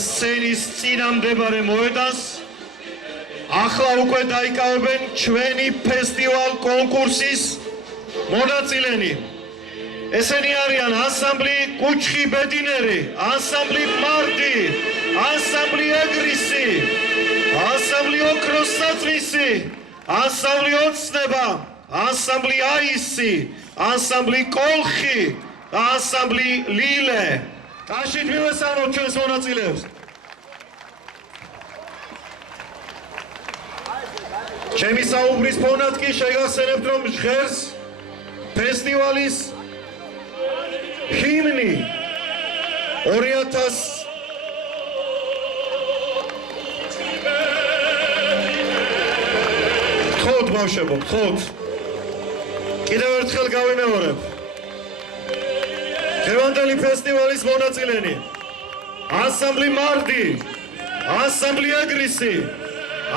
სცენის წინამდებარე მოედანს ახლა უკვე დაიკავებენ ჩვენი ფესტივალ კონკურსის მონაწილენი. ესენი არიან ანსამბლი კუჩხი ბედინერი, ანსამბლი მარდი, ანსამბლი ეგრისი, ანსამბლი ოქროს საწვისი, ანსამბლი ოცნება, ანსამბლი აისი, ანსამბლი კოლხი, ანსამბლი ლილე. Tashit mivesano ჩვენს მონაწილეებს. ჩემი საუბრის ფონად კი შეგახსენებთ, რომ ჟღერს ფესტივალის ჰიმნი 2000 ხოთ ბავშვებო, ხოთ. კიდევ ერთხელ გავიმეორებ. Evangeli Festivalis მონაწილენი ანსამბლი მარდი, ანსამბლი ეგრისი,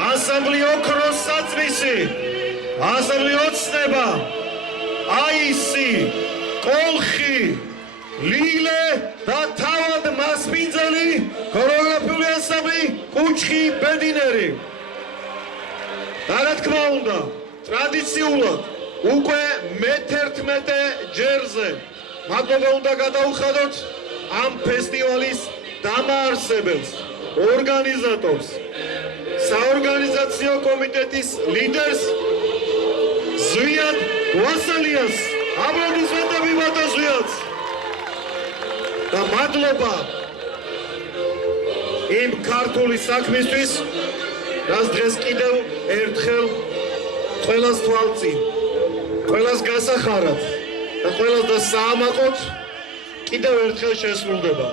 ანსამბლი ოქროს საწვისი, ანსამბლი ოცნება, აისი, კოლხი, ლილე და თავად მასპინძელი ქორეოგრაფიული ანსამბლი კუჩხი ბედინერი. და რა თქმა უნდა, ტრადიციულად უკვე მე-11 ჯერზე მადლობა უნდა გადაუხადოთ ამ ფესტივალის დამაარსებელს, ორგანიზატორს, საორგანიზაციო კომიტეტის ლიდერს ზვიად ვასალიას. აპლოდისმენტები ბატონ ზვიადს. და მადლობა იმ ქართული საქმისთვის, რაც დღეს კიდევ ერთხელ ყველას თვალწინ, ყველას გასახარად და ყველას და საამაყოთ კიდევ ერთხელ შესრულდება.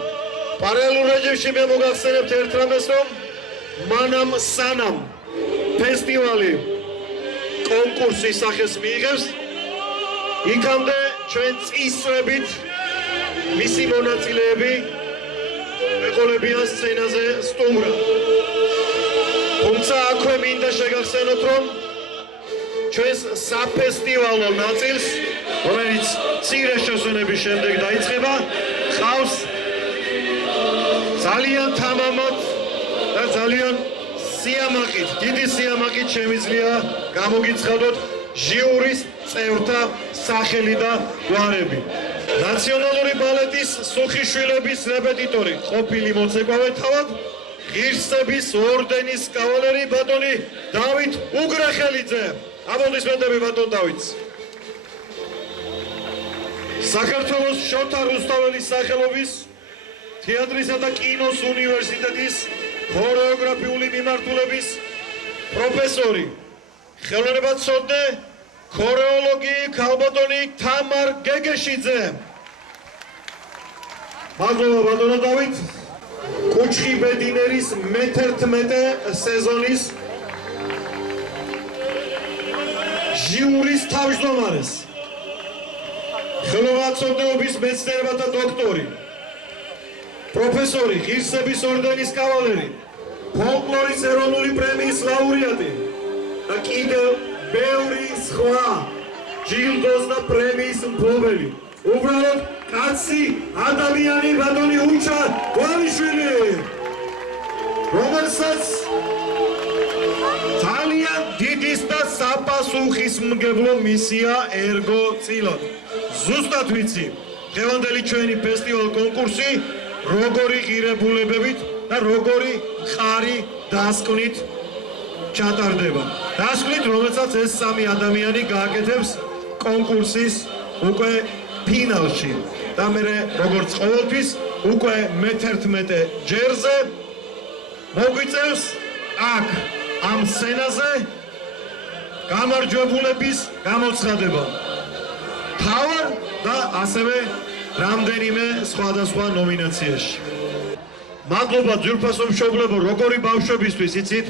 პარალელურ რეჟიმში მე მოგახსენებთ ერთ რამეს, რომ მანამ სანამ ფესტივალი კონკურსის სახეს მიიღებს, იქამდე ჩვენ წისწვებით მისი მონაწილეები ეყოლებიან სცენაზე სტუმრად. თუმცა აქვე მინდა შეგახსენოთ, რომ ჩვენს საფესტივალო ნაწილს, რომელიც მცირე შესვენების შემდეგ დაიწყება, ყავს ძალიან თამამად და ძალიან სიამაყით, დიდი სიამაყით შემიძლია გამოგიცხადოთ ჟიურის წევრთა სახელი და გვარები. ნაციონალური ბალეტის სუხიშვილების რეპეტიტორი, ყოფილი მოცეკვავე თავად, ღირსების ორდენის კავალერი ბატონი დავით უგრეხელიძე. აპლოდისმენტები ბატონ დავითს. საქართველოს შოთა რუსთაველის სახელობის თეატრისა და კინოს უნივერსიტეტის ქორეოგრაფიული მიმართულების პროფესორი, ხელოვნებაცოდნე ქორეოლოგი ქალბატონი თამარ გეგეშიძე. მადლობა ბატონო დავით. კუჩხი ბედინერის მე-11 სეზონის ჟიურის თავმჯდომარეს, ხელოვნებაცოდნეობის მეცნიერებათა დოქტორი, პროფესორი, ღირსების ორდენის კავალერი, ფოლკლორის ეროვნული პრემიის ლაურეატი და კიდევ ბევრი სხვა ჯილდოს და პრემიის მფლობელი. უბრალოდ კაცი ადამიანი ბატონი უჩა გვალიშვილი, რომელსაც ძალიან დიდის და საპასუხისმგებლო მისია ერგო წილად. ზუსტად ვიცი, დღევანდელი ჩვენი ფესტივალ კონკურსი როგორი ღირებულებებით და როგორი მყარი დასკვნით ჩატარდება. დასკვნით, რომელსაც ეს სამი ადამიანი გააკეთებს კონკურსის უკვე ფინალში. და მე როგორც ყოველთვის უკვე მე-11 ჯერზე მოგვიწევს აქ ამ სცენაზე გამარჯვებულების გამოცხადება. თავად და ასევე რამდენიმე სხვადასხვა ნომინაციაში. მადლობა ძვირფასო მშობლებო, როგორი ბავშვებისთვის იცით,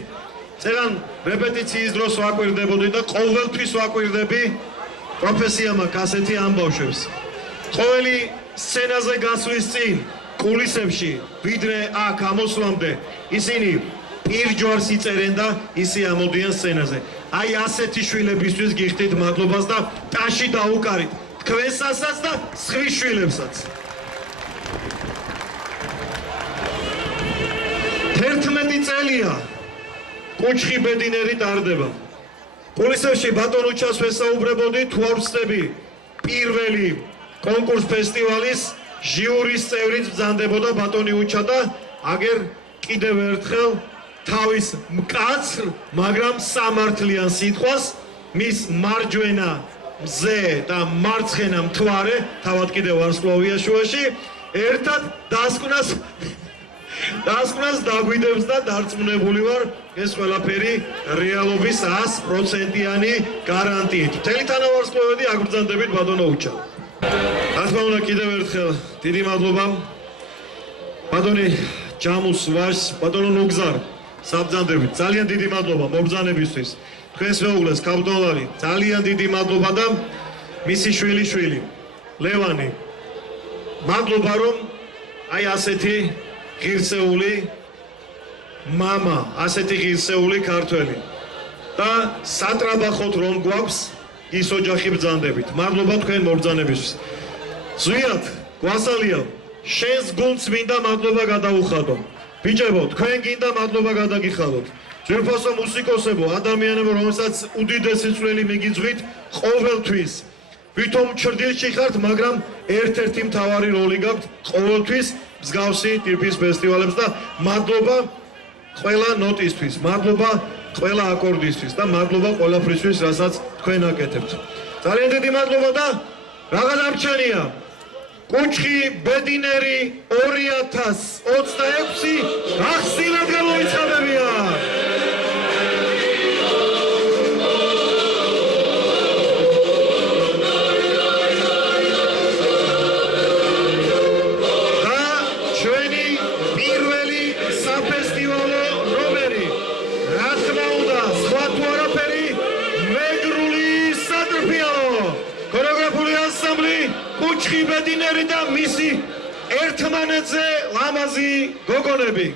წერან რეპეტიციის დროს ვაკვირდებოდი და ყოველთვის ვაკვირდები პროფესია მაქვს ასეთი ამ ბავშვებს. ყოველი სცენაზე გასვლის წინ კულისებში, ვიდრე აქ ამოსვლამდე, ისინი პირჯვარს იწერენ და ისე ამოდიან სცენაზე. აი ასეთი შვილებისთვის გიხდით მადლობას და ტაში დაუკარით თქვენსაც და სხვის შვილებსაც. ცხელია კუჩხი ბედინერი ტარდება პოლიციაში ბატონ უჩას ვესაუბრებოდი თუ არ ვწდები პირველი კონკურს ფესტივალის ჟიურის წევრიც ბრძანდებოდა ბატონი უჩა და აგერ კიდევ ერთხელ თავის მკაცრ მაგრამ სამართლიან სიტყვას მის მარჯვენა მზე და მარცხენა მთვარე თავად კიდევ ვარსკვლავიაშუაში ერთად დასკვნას დაგვიდებს და დარწმუნებული ვარ ეს ყველაფერი რეალობის 100%-იანი გარანტიით. მთელი თანავარსკვლავედი აგბრძანდებით ბატონო უჩა. რა თქმა უნდა კიდევ ერთხელ დიდი მადლობა ბატონი ჯამუს ვაჟს ბატონო ნუგზარ საბრძანდებით ძალიან დიდი მადლობა მობრძანებისთვის თქვენს მეუღლეს კაპიტოლარი ძალიან დიდი მადლობა და მისი შვილი ლევანი მადლობა რომ აი ასეთი ღირსეული მამა ასეთი ღირსეული ქართველი და სატრაბახოთ რომ გვაქვს ის ოჯახი ბრძანდებით მადლობა თქვენ მობრძანებისთვის ზვიად გვასალია შენს გუნდს მინდა მადლობა გადაუხადო ბიჭებო თქვენ გინდა მადლობა გადაგიხადოთ ძვირფასო მუსიკოსებო ადამიანებო რომელსაც უდიდესი წვლილი მიგიძღვით ყოველთვის ვითომ ჩრდილში ხართ მაგრამ ერთ-ერთი მთავარი როლი გაქვთ ყოველთვის მსგავსი ტიპის ფესტივალებს და მადლობა ყველა ნოტისთვის მადლობა ყველა აკორდისთვის და მადლობა ყველაფრისთვის რასაც თქვენ აკეთებთ ძალიან დიდი მადლობა და რაღაც არჩენია კუჩხი ბედინერი 2026 გახსნილად გამოიცხადებია კუჩხი ბედინერი და მისი ერთმანეთზე ლამაზი გოგონები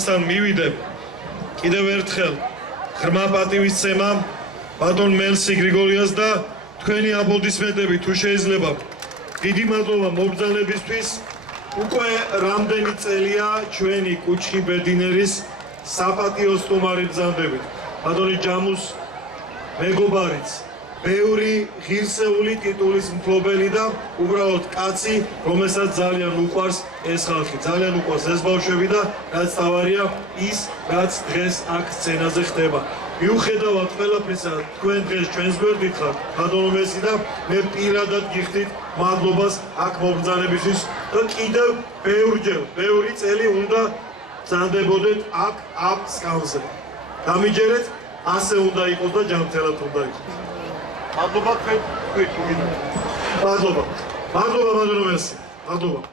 ამასთან მივიდებ კიდევ ერთხელ ღრმა პატივისცემამ ბატონ მელსი გრიგორიას და თქვენი აპლოდისმენტები თუ შეიძლება დიდი მადლობა მობრძანებისთვის უკვე რამდენი წელია ჩვენი კუჩხი ბედინერის საპატიო სტუმარი ბრძანდებით ბატონი ჯამუს მეგობარიც ბევრი ღირსეული ტიტულის მფლობელი და უბრალოდ კაცი, რომელსაც ძალიან უყვარს ეს ხალხი, ძალიან უყვარს ეს ბავშვები და რაც თავარია ის, რაც დღეს აქ სცენაზე ხდება. მიუხედავად ყველაფრისა, თქვენ დღეს ჩვენს გვერდით ხართ, ბატონო მესი და მე პირადად გიხდით მადლობას აქ მომბრძანებისთვის და კიდევ ბევრი წელი უნდა ბრძანდებოდეთ აქ ამ სკამზე. დამიჯერეთ, ასე უნდა იყოს და ჯანმრთელად უნდა იყოს. მადლობა თქვენ. მადლობა ბატონო მესი. მადლობა.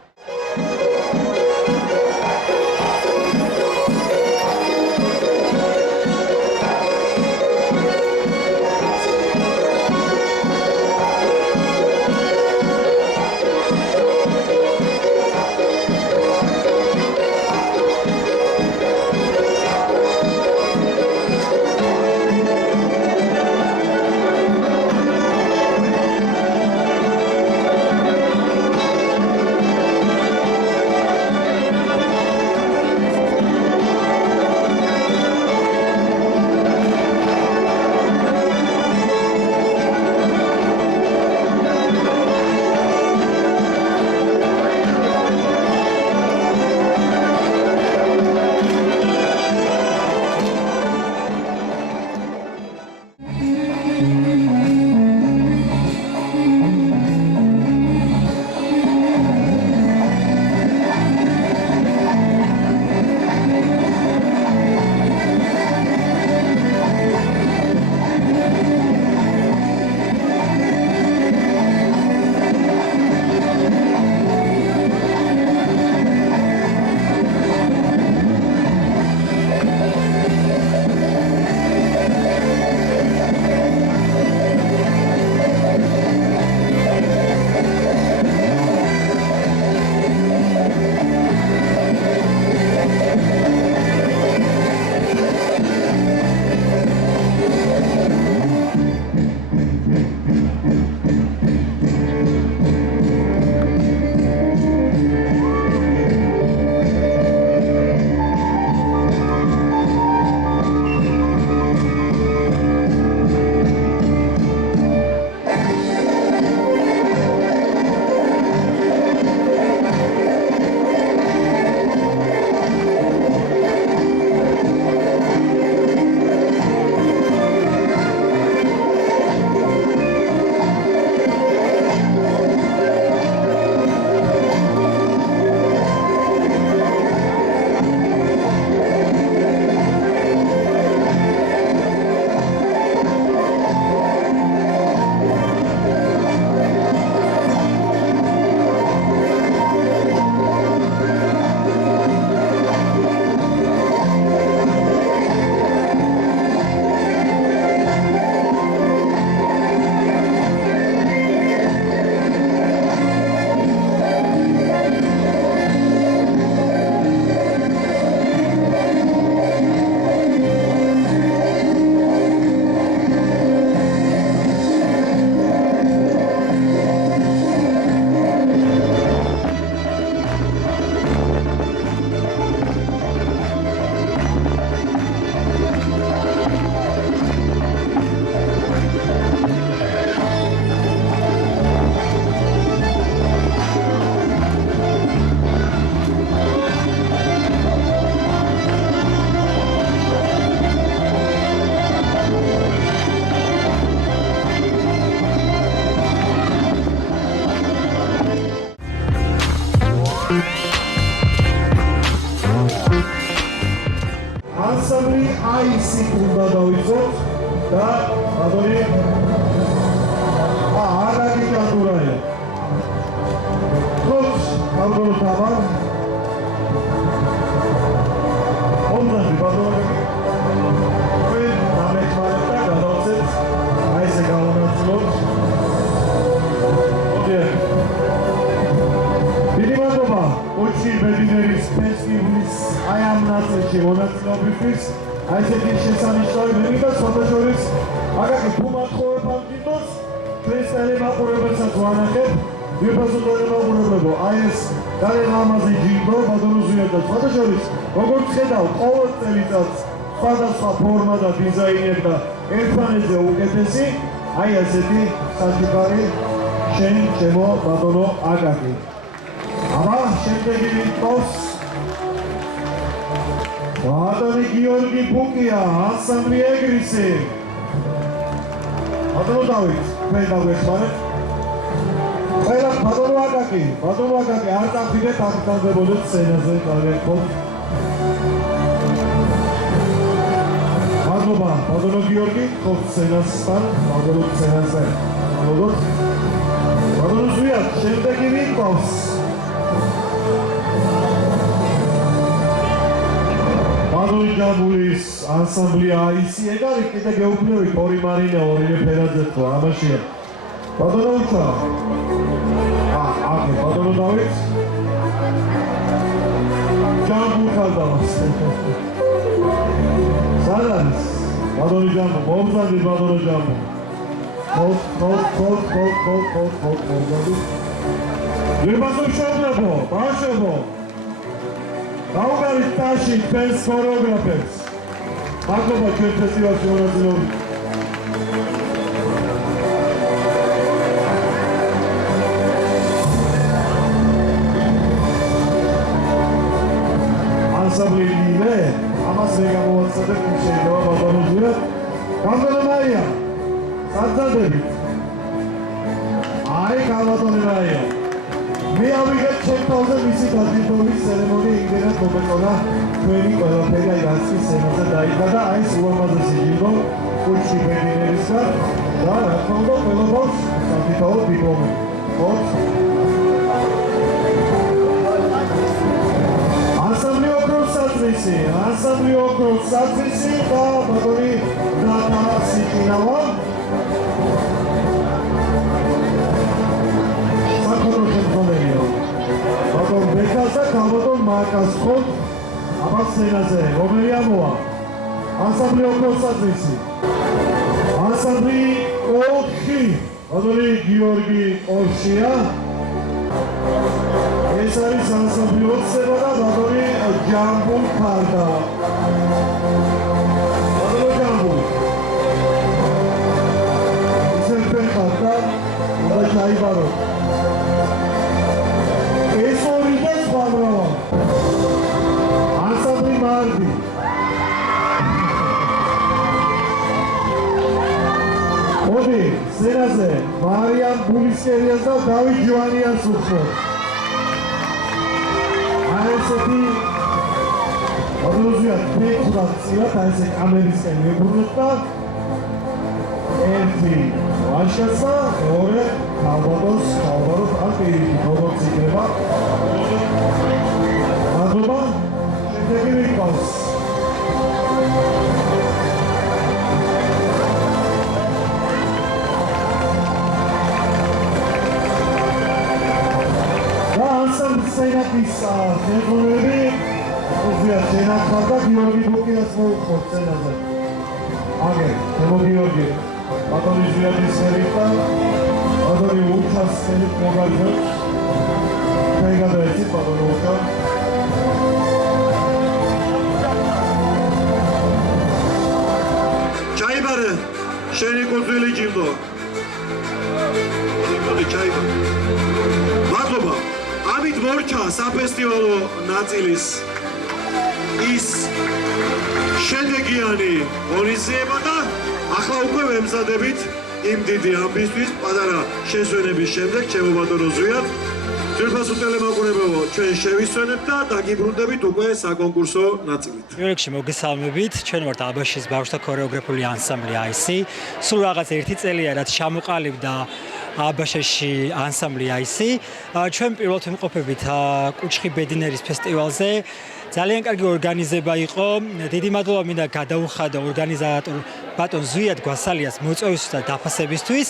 ანსამბლი აისი უნდა დავიწყოთ და ბატონი არაგი კანდურაია. ხოც ბატონო თამარ ომდანი ბატონი ჩვენ დამეხმარეთ და გადავცეთ აი ესე გავანაცვლოთ. დიდი მადლობა. კუჩი ბედნერის ფესტივალის აი ამ ნაწილში მონაწილეობისთვის აი ესეთი შესანიშნავი და სხვადასხვა აგაკი თუ მათხოვებ ამ ჯილდოს ქრისტიანი მაყურებელსაც ვანახებ ვიფასოდარი მაყურებლებო აი ეს ძალიან ლამაზი ჯილდო ბატონო ზვიად და სხვადასხვა როგორც ხედავ ყოველ წელიწადს სხვადასხვა ფორმა და დიზაინები და ერთმანეთზე უკეთესი აი ესეთი საჩუქარი შენ ჩემო ბატონო აკაკი აბა შემდეგი ვიტყოს ბატონი გიორგი ბუკია ანსამბლი ეგრისი ბატონო დავით მე დავეხმარეთ ყველა ბატონო აკაკი არ წავიდეთ აღწევდებით სცენაზე დავეხმაროთ მადლობა ბატონო გიორგი ხო სცენასთან ბატონო სცენაზე როგორც ბატონო ზვიად შემდეგი ვიტყოს ბატონი ჯამბულის ანსამბლი აისი ეგარი კიდე გეუბნევით ორი მარინა ორივე ფერაძე თუ ამაშია ბატონო უცა აკე ბატონო დავით ჯამბულ ხალდავს სადაც ბატონი ჯამბუ მომზადი ბატონო ჯამბუ ხოთ მომზადი ლიბასო შობლებო ბაშებო დაუგარით ტაში თქვენს ქორეოგრაფებს მადლობა ჩვენ ფესტივალში მონაწილეობით ანსამბლი მე ამას მე გამოვაცადებ თუ შეიძლება ბატონო ზვიად ბატონო მარია საძადებით აი ბატონო მარია მე ავიღეთ ჩემთავზე მისი დაჯილდოების ცერემონია იმდენად მომეწონა თქვენი ყველაფერი აი რაცის სცენაზე დაიდგა და აი უამაზესი ჯილდო კუჩი ბედნერისგან და რა თქმა უნდა ყველა ბავშვს საფიქაო დიპლომი ხოთ ანსამბლი ოქროს საძვისი და ბატონი ნატა სიკინავა ბატონ ბეკას და ბატონ მარკას ხოთ ამას სცენაზე რომელი ამოვა ანსამბლი ოქროს საძვისი ანსამბლი ოქი ბატონი გიორგი ორშია ეს არის ანსამბლი ოქსება და ბატონი ჯამბულ ხარდა ბატონო ჯამბულ ისე ფეხად და უნდა ჩაიბაროთ ეს ორი და სხვა მრავალ ანსამბლი მარდი მოდი სცენაზე მარიამ ბულისკერიას და დავით ჯვანიას უხმოთ აი ესეთი ბატონო ზვიად ფეხურად წიათ აი ესე კამერისკენ მეგობროთ და ერთი ვაშკაცა მეორე ალბათოს ალბათ ან პირიქით როგორც იქნება მადლობა შემდეგი ვიყავს და ანსამბლი სცენათის შემდგომები ზვიად შენახავ და გიორგი ბუკიას მოუხმოთ სცენაზე აგერ ჩემო გიორგი ბატონი ზვიადის სერიფა ბატონი უჩას სერიფ მოგალებს ჩვენ გადაეცით ბატონი უჩა ჩაიბარე შენი კუთვილი ჯილდო ჩაიბარე მადლობა ამით მორჩა საფესტივალო ნაწილის ის შედეგიანი ღონისძიება და ახლა უკვე ვემზადებით იმ დიდი ამბისთვის პატარა შესვენების შემდეგ ჩემო ბატონო ზვიად ძვირფასო ტელემაყურებელო ჩვენ შევისვენებთ და დაგიბრუნდებით უკვე საკონკურსო ნაწილით. Პირველში მოგესალმებით, ჩვენ ვართ აბაშის ბავშვთა ქორეოგრაფიული ანსამბლი აისი. სულ რაღაც 1 წელია რაც ჩამოყალიბდა აბაშაში ანსამბლი აისი. ჩვენ პირველად ვიმყოფებით კუჩხი ბედნერის ფესტივალზე. ძალიან კარგი ორგანიზება იყო. დიდი მადლობა მინდა გადაუხადო ორგანიზატორ ბატონ ზვიად გვასალიას მოწვევისთვის და დაფასებისთვის.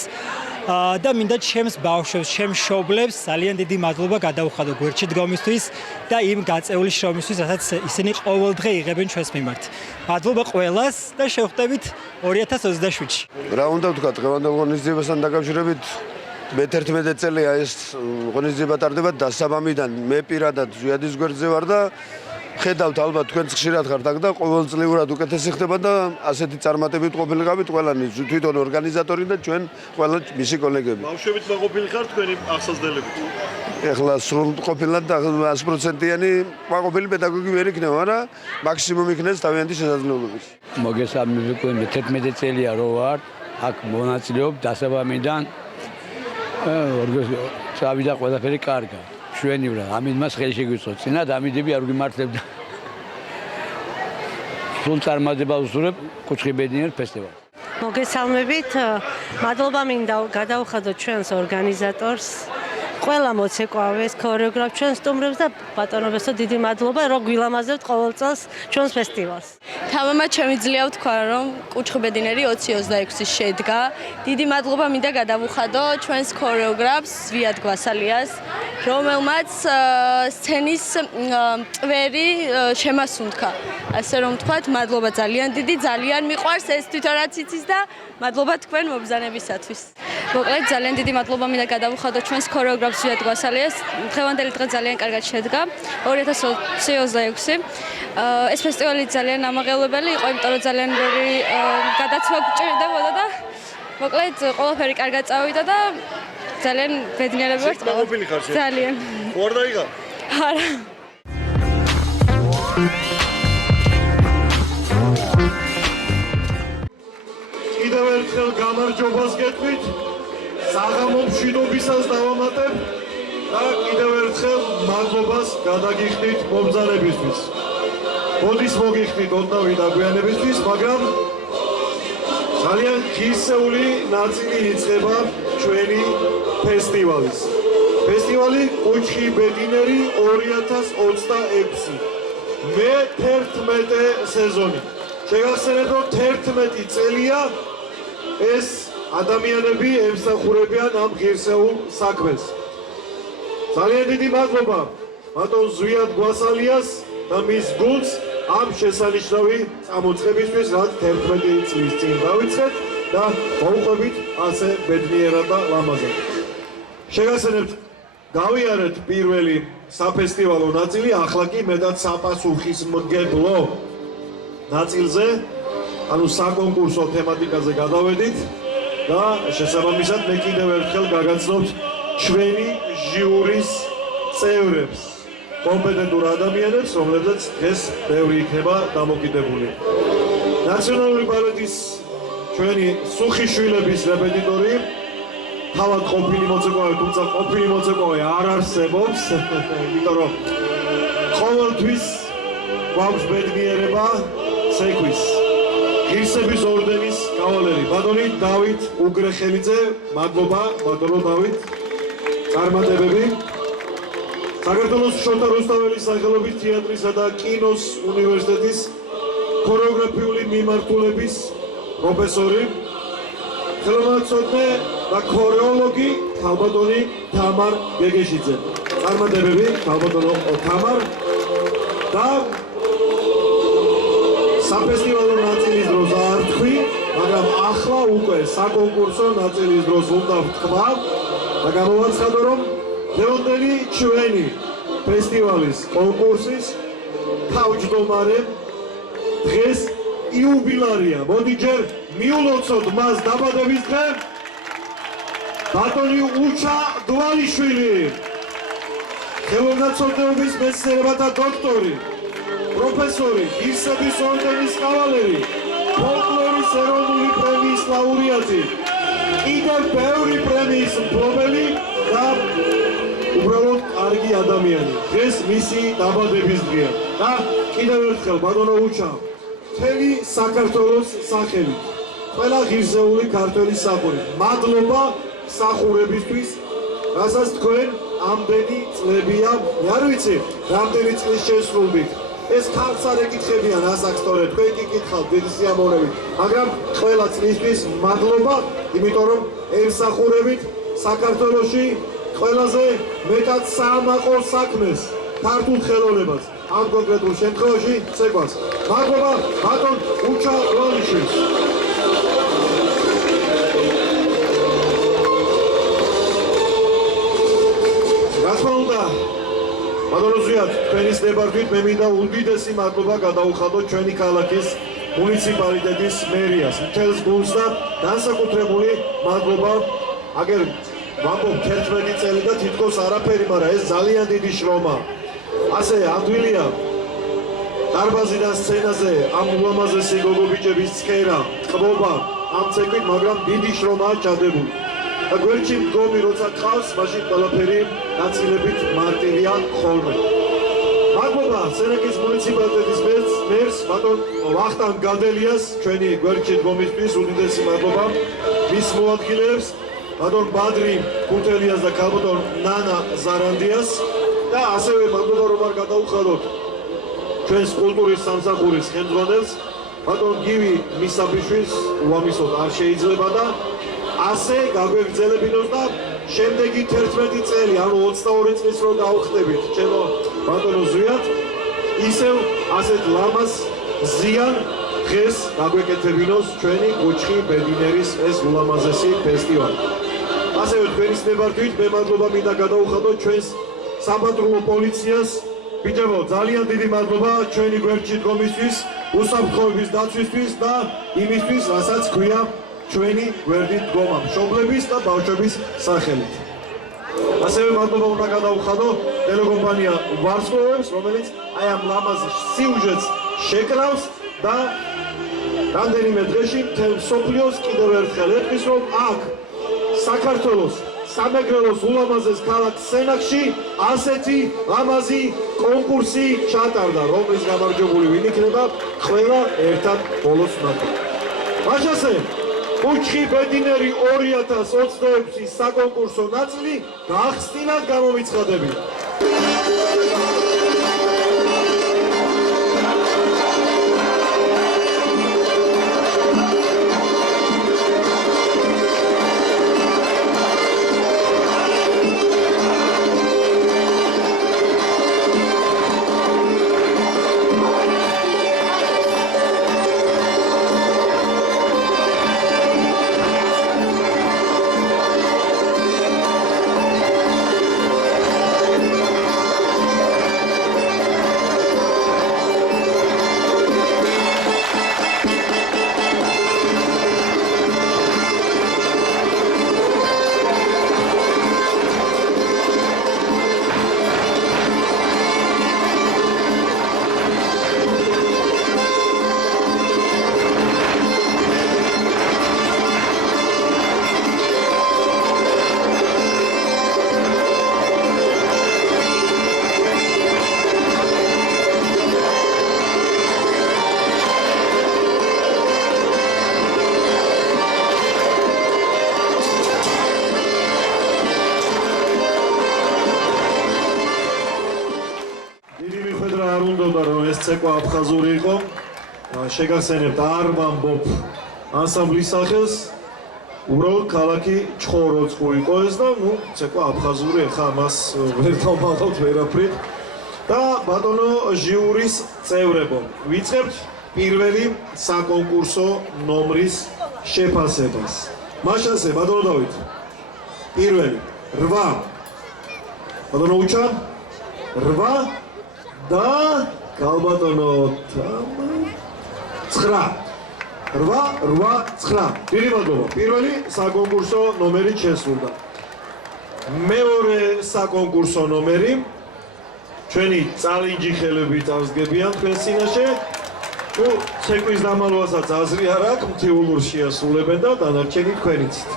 და მინდა ჩემს ბავშვებს, ჩემს მშობლებს ძალიან დიდი მადლობა გადავუხადო გვერდში დგომისთვის და იმ გაწეული შრომისთვის, რასაც ისინი ყოველდღე იღებენ ჩვენს მიმართ. მადლობა ყველას და შევხვდებით 2027-ში. რა უნდა ვთქვა, დღევანდელ ღონისძიებასთან დაკავშირებით მე-11 წელია ეს ღონისძიება ტარდება დასაბამიდან მე პირადად ზვიადის გვერდზე ვარ და ხედავთ ალბათ თქვენც ხშირად ხართ აქ და ყოველწლიურად უკეთესი ხდება და ასეთი წარმატებით ყოფილიყავით ყველანი თვითონ ორგანიზატორი და ჩვენ ყველა მისი კოლეგები. ბავშვებით მაყოფილი ხართ თქვენი აღსაზრდელებით? ეხლა სრულ ყოფილად და 100%-იანი მაყოფილი პედაგოგი ვერ იქნება, მაგრამ მაქსიმუმ იქნეს თავიანთი შესაძლებლობებით. მოგესალმებით, მე 11 წელია რო ვარ, აქ მონაწილეობ დასაბამიდან წავიდა ყველაფერი კარგად. შვენივრად, ამით მას ხელი შეგვიწყო. წინათ ამიდები არ გვიმართლებდა. სულ წარმატება ვუსურებ კუჩხიბედნიერ ფესტივალს. მოგესალმებით, მადლობა მინდა გადავხადოთ ჩვენს ორგანიზატორს. ყველა მოცეკვავეს, ქორეოგრაფ ჩვენ სტუმრებს და ბატონობესო დიდი მადლობა, რომ გვილამაზებთ ყოველ წელს ჩვენს ფესტივალს. თავმადა შემიძლია ვთქვა, რომ კუჩხიბედინერი 2026-ის შედგა. დიდი მადლობა მინდა გადავუხადო ჩვენს ქორეოგრაფს ზვიად გვასალიას, რომელმაც სცენის წვერი შემასუნთქა. ასე რომ ვთქვათ, მადლობა ძალიან დიდი, ძალიან მიყვარს ეს თვითონაც იცის და მადლობა თქვენ მობრძანებისათვის. მოკლედ ძალიან დიდი მადლობა მინდა გადავუხადო ჩვენს ქორეოგრაფს ზვიად გვასალიას. დღევანდელი დღე ძალიან კარგად შედგა. 2026. ეს ფესტივალი ძალიან ამაღელებელი იყო, იმიტომ რომ ძალიან ბევრი გადაცემა გვჭირდებოდა და მოკლედ ყველაფერი კარგად წავიდა და ძალიან ბედნიერები ვართ. ძალიან. ხوار დაიღა? არა. კიდევ ერთხელ გამარჯვებას გეტყვით. საღამო მშვიდობისას დავამატებ და კიდევ ერთხელ მადლობას გადაგიხდით მომბრძანებისთვის. მოდის მოგიხდით ოდნავი დაგვიანებისთვის, მაგრამ ძალიან ღირსეული ნაწილი იწყება ჩვენი ფესტივალის. ფესტივალი კუჩხიბედინერი 2026. მე-11 სეზონი. შეგახსენებთ, რომ 11 წელია ეს ადამიანები ემსახურებიან ამ ღირსეულ საქმეს. ძალიან დიდი მადლობა ბატონ ზვიად გვასალიას და მის გუნდს ამ შესანიშნავი წამოწყებისთვის, რაც 11 წლის წინ დავიწყეთ და მოუყვებით ასე ბედნიერად და ლამაზად. შეგახსენებთ, გავიარეთ პირველი საფესტივალო ნაწილი, ახლა კი მეტად საპასუხისმგებლო ნაწილზე, ანუ საკონკურსო თემატიკაზე გადავედით და შესაბამისად მე კიდევ ერთხელ გაგაცნობთ ჩვენი ჟიურის წევრებს, კომპეტენტურ ადამიანებს, რომლებზეც დღეს ბევრი იქნება დამოკიდებული. ნაციონალური ბალეტის ჩვენი სუხიშვილების რეპეტიტორი, თავად ყოფილი მოცეკვავე, თუმცა ყოფილი მოცეკვავე არ არსებობს, იმიტომ რომ ყოველთვის გვაქვს ბედნიერება ცეკვის. ღირსების ორდენის კავალერი, ბატონი დავით უგრეხელიძე, მადლობა, ბატონო დავით, წარმატებები. საქართველოს შოთა რუსთაველის სახელობის თეატრისა და კინოს უნივერსიტეტის ქორეოგრაფიული მიმართულების პროფესორი, ხელოვნებაცოდნე და ქორეოლოგი ქალბატონი თამარ გეგეშიძე. წარმატებები, ქალბატონო თამარ და საფესტივალო ნაწილის დროს არ თქვი, მაგრამ ახლა უკვე საკონკურსო ნაწილის დროს უნდა ვთქვა და გამოვაცხადო, რომ დღევანდელი ჩვენი ფესტივალის კონკურსის თავმჯდომარე დღეს იუბილარია. მოდი ჯერ მიულოცოთ მას დაბადების დღე. ბატონი უჩა დვალიშვილი, ხელოვნებაცოდნეობის მეცნიერებათა დოქტორი, პროფესორი, ღირსების ორდენის კავალერი, ფოლკლორის ეროვნული პრემიის ლაურეატი, კიდევ ბევრი პრემიის მფლობელი და უბრალოდ კარგი ადამიანი. დღეს მისი დაბადების დღეა და კიდევ ერთხელ ბატონო უჩა, მთელი საქართველოს სახელით, ყველა ღირსეული ქართველი სახური, მადლობა მსახურებისთვის, რასაც თქვენ ამდენი წლებია, არ ვიცი, რამდენი წლის შესრულებით. ეს ქარts არ ეკითხებიან ასაკს, თორე თქვენ კი გითხავთ დიდი სიამოვნებით, მაგრამ ყველა წლისთვის მადლობა, იმიტომ რომ ემსახურებით საქართველოში ყველაზე მეტად საამაყო საქმეს, ქართულ ხელოვნებას, ამ კონკრეტულ შემთხვევაში ცეკვას. მადლობა ბატონ უჩა ლონიშვილს. რა თქმა უნდა, ბატონო ზვიად, თქვენის ნებართვით მე მინდა უდიდესი მადლობა გადაუხადოთ ჩვენი ქალაქის მუნიციპალიტეტის მერიას, მთელს გუნდს და განსაკუთრებული მადლობა აგერ ვამბობ 11 წელი და თითქოს არაფერი, მაგრამ ეს ძალიან დიდი შრომაა. ასე ამდვილია დარბაზიდან სცენაზე ამ ულამაზესი გოგობიჭების ცქერა, ტყბობა ამ ცეკვით, მაგრამ დიდი შრომაა ჩადებული. და გვერდში მდგომი როცა ყავს, მაშინ ყველაფერი გაცილებით მარტივია ხოლმე. მადლობა სენაკის მუნიციპალიტეტის მერს ბატონ ვახტანგ გადელიას, ჩვენი გვერდში მდგომისთვის უდიდესი მადლობა, მის მოადგილეებს ბატონ ბადრი ქუთელიას და ქალბატონ ნანა ზარანდიას და ასევე მადლობა რომ არ გადაუხადოთ ჩვენს კულტურის სამსახურის ხელმძღვანელს ბატონ გივი მისაბიშვილს, უამისოდ არ შეიძლება და ასე გაგვეგრძელებინოს და შემდეგი 11 წელი, ანუ 22 წლის რო დავხდებით ჩემო ბატონო ზვიად, ისევ ასეთ ლამაზ ზიან დღეს გაგვეკეთებინოს ჩვენი კუჩხი ბედინერის ეს ულამაზესი ფესტივალი. ასევე თქვენის ნებართვით მე მადლობა მინდა გადაუხადოთ ჩვენს საპატრულო პოლიციას. ბიჭებო, ძალიან დიდი მადლობა ჩვენი გვერდში დგომისთვის, უსაფრთხოების დაცვისთვის და იმისთვის, რასაც ქვია ჩვენი გვერდით დგომა, მშობლების და ბავშვების სახელით. ასევე მადლობა უნდა გადაუხადო ტელეკომპანია ვარსკვლავებს, რომელიც აი ამ ლამაზ სიუჟეტს შეკრავს და რამდენიმე დღეში მთელ მსოფლიოს კიდევ ერთხელ ეტყვის, რომ აქ საქართველოს სამეგრელოს ულამაზეს ქალაქ სენაკში ასეთი ლამაზი კონკურსი ჩატარდა, რომლის გამარჯვებული ვინ იქნება, ყველა ერთად ბოლოს ნახავთ. მაშასე კუჩხი ბედინერი 2026 საკონკურსო ნაწილი გახსნილად გამომიცხადებია. ცეკვა აფხაზური იყო, შეგახსენებთ არ ვამბობ ანსამბლის სახელს, უბრალოდ ქალაქი ჩხოროწყუ იყო ეს და ცეკვა აფხაზური, ახლა ამას ვერ დავმაღალთ ვერაფრით. და ბატონო ჟიურის წევრებო, ვიწყებთ პირველი საკონკურსო ნომრის შეფასებას. მაშასე ბატონო დავით, პირველი 8, ბატონო უჩა 8 და ქალბატონო 9. 8-8-9. დიდი მადლობა. პირველი საკონკურსო ნომერი შესრულდა. მეორე საკონკურსო ნომერი ჩვენი წალინჯი ხელები წავსდგებიან თქვენს წინაშე. ცეკვის დამალვასაც აზრი არ აქვს, მთიულურ შეასრულებენ და დანარჩენი თქვენიცით.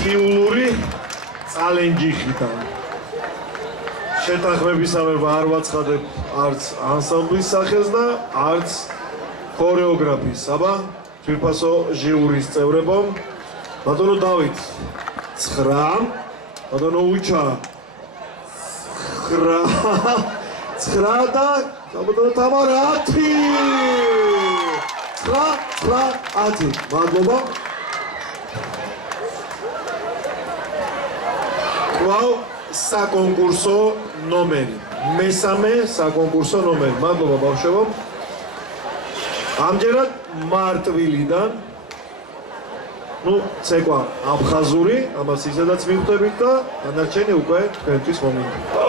აქტიური წალენჯი ხითა. შეთანხმებისამებრ არ ვაცხადებ არც ანსამბლის სახელს და არც ქორეოგრაფის. აბა, ძვირფასო ჟიურის წევრებო, ბატონო დავით 9, ბატონო უჩა 9 და ბატონო თამარ 10. მადლობა. კვლავ საკონკურსო ნომერი. მესამე საკონკურსო ნომერი. მადლობა ბავშვებო. ამჯერად მარტვილიდან ცეკვა აფხაზური, ამას ისედაც მივხვდებით და დანარჩენი უკვე თქვენთვის მომენტი.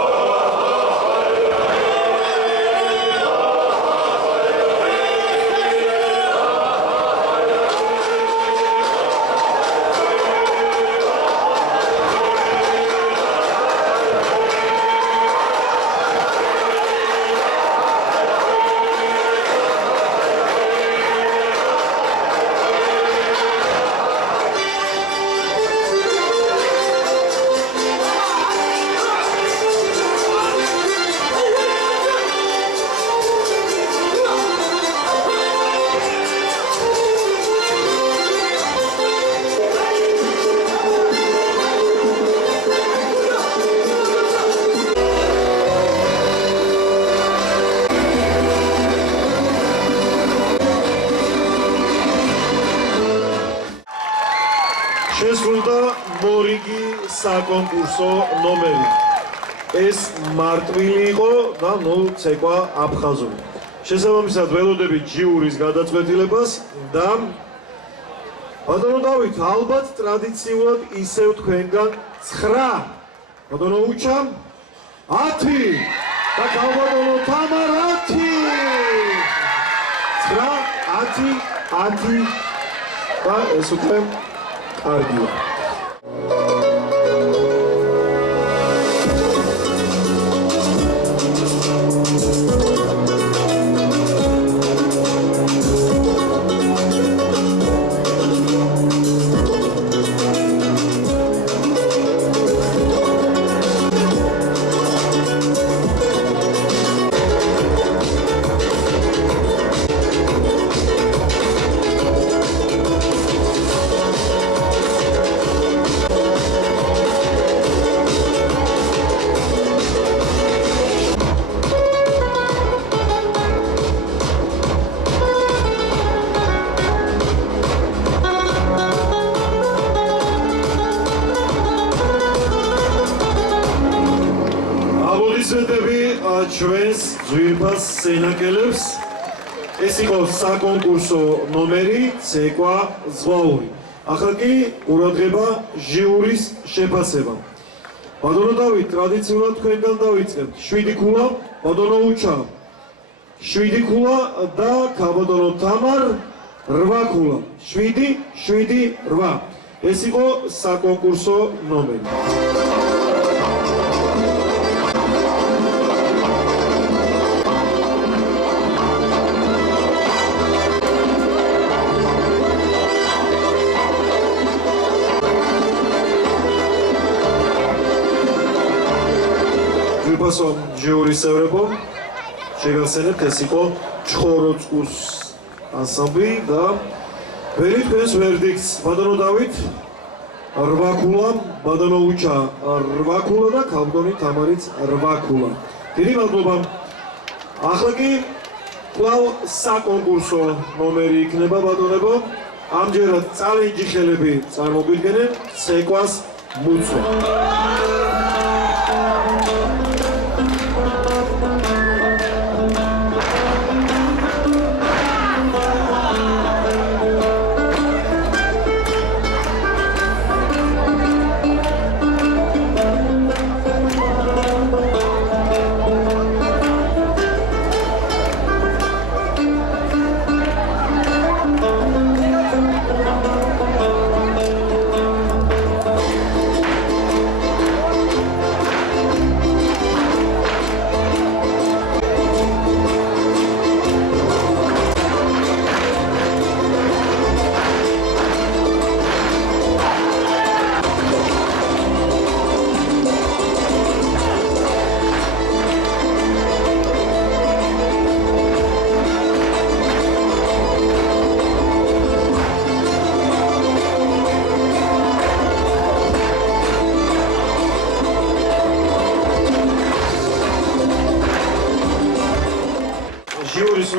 შესრულდა მორიგი საკონკურსო ნომერი. ეს მარტვილი იყო და ცეკვა აფხაზური. შესაბამისად ველოდებით ჟიურის გადაწყვეტილებას და ბატონო დავით, ალბათ ტრადიციულად ისევ თქვენგან 9, ბატონო უჩა 10 და ბატონო თამარ 10. 9, 10 და ეს უკვე კარგია. ჩვენს ძვირფას სენაკელებს. ეს იყო საკონკურსო ნომერი ცეკვა ზღვაური. ახლა კი ყურადღება ჟიურის შეფასება. ბატონო დავით, ტრადიციულად თქვენგან დავიწყებთ. 7 ქულა, ბატონო უჩა 7 ქულა და ბატონო თამარ 8 ქულა. 7, 7, 8. ეს იყო საკონკურსო ნომერი. ძვირფასო ჟიურის წევრებო, შეგახსენებთ, ეს იყო ჩხოროწყუს ანსამბლი და ველი თქვენს ვერდიქტს. ბატონო დავით 8 ქულა, ბატონო უჩა 8 ქულა და ქალბატონი თამარიც 8 ქულა. დიდი მადლობა. ახლა კი კვლავ საკონკურსო ნომერი იქნება ბატონებო. ამჯერად წალენჯი ხელები წარმოგვიდგენენ ცეკვას მუცვა.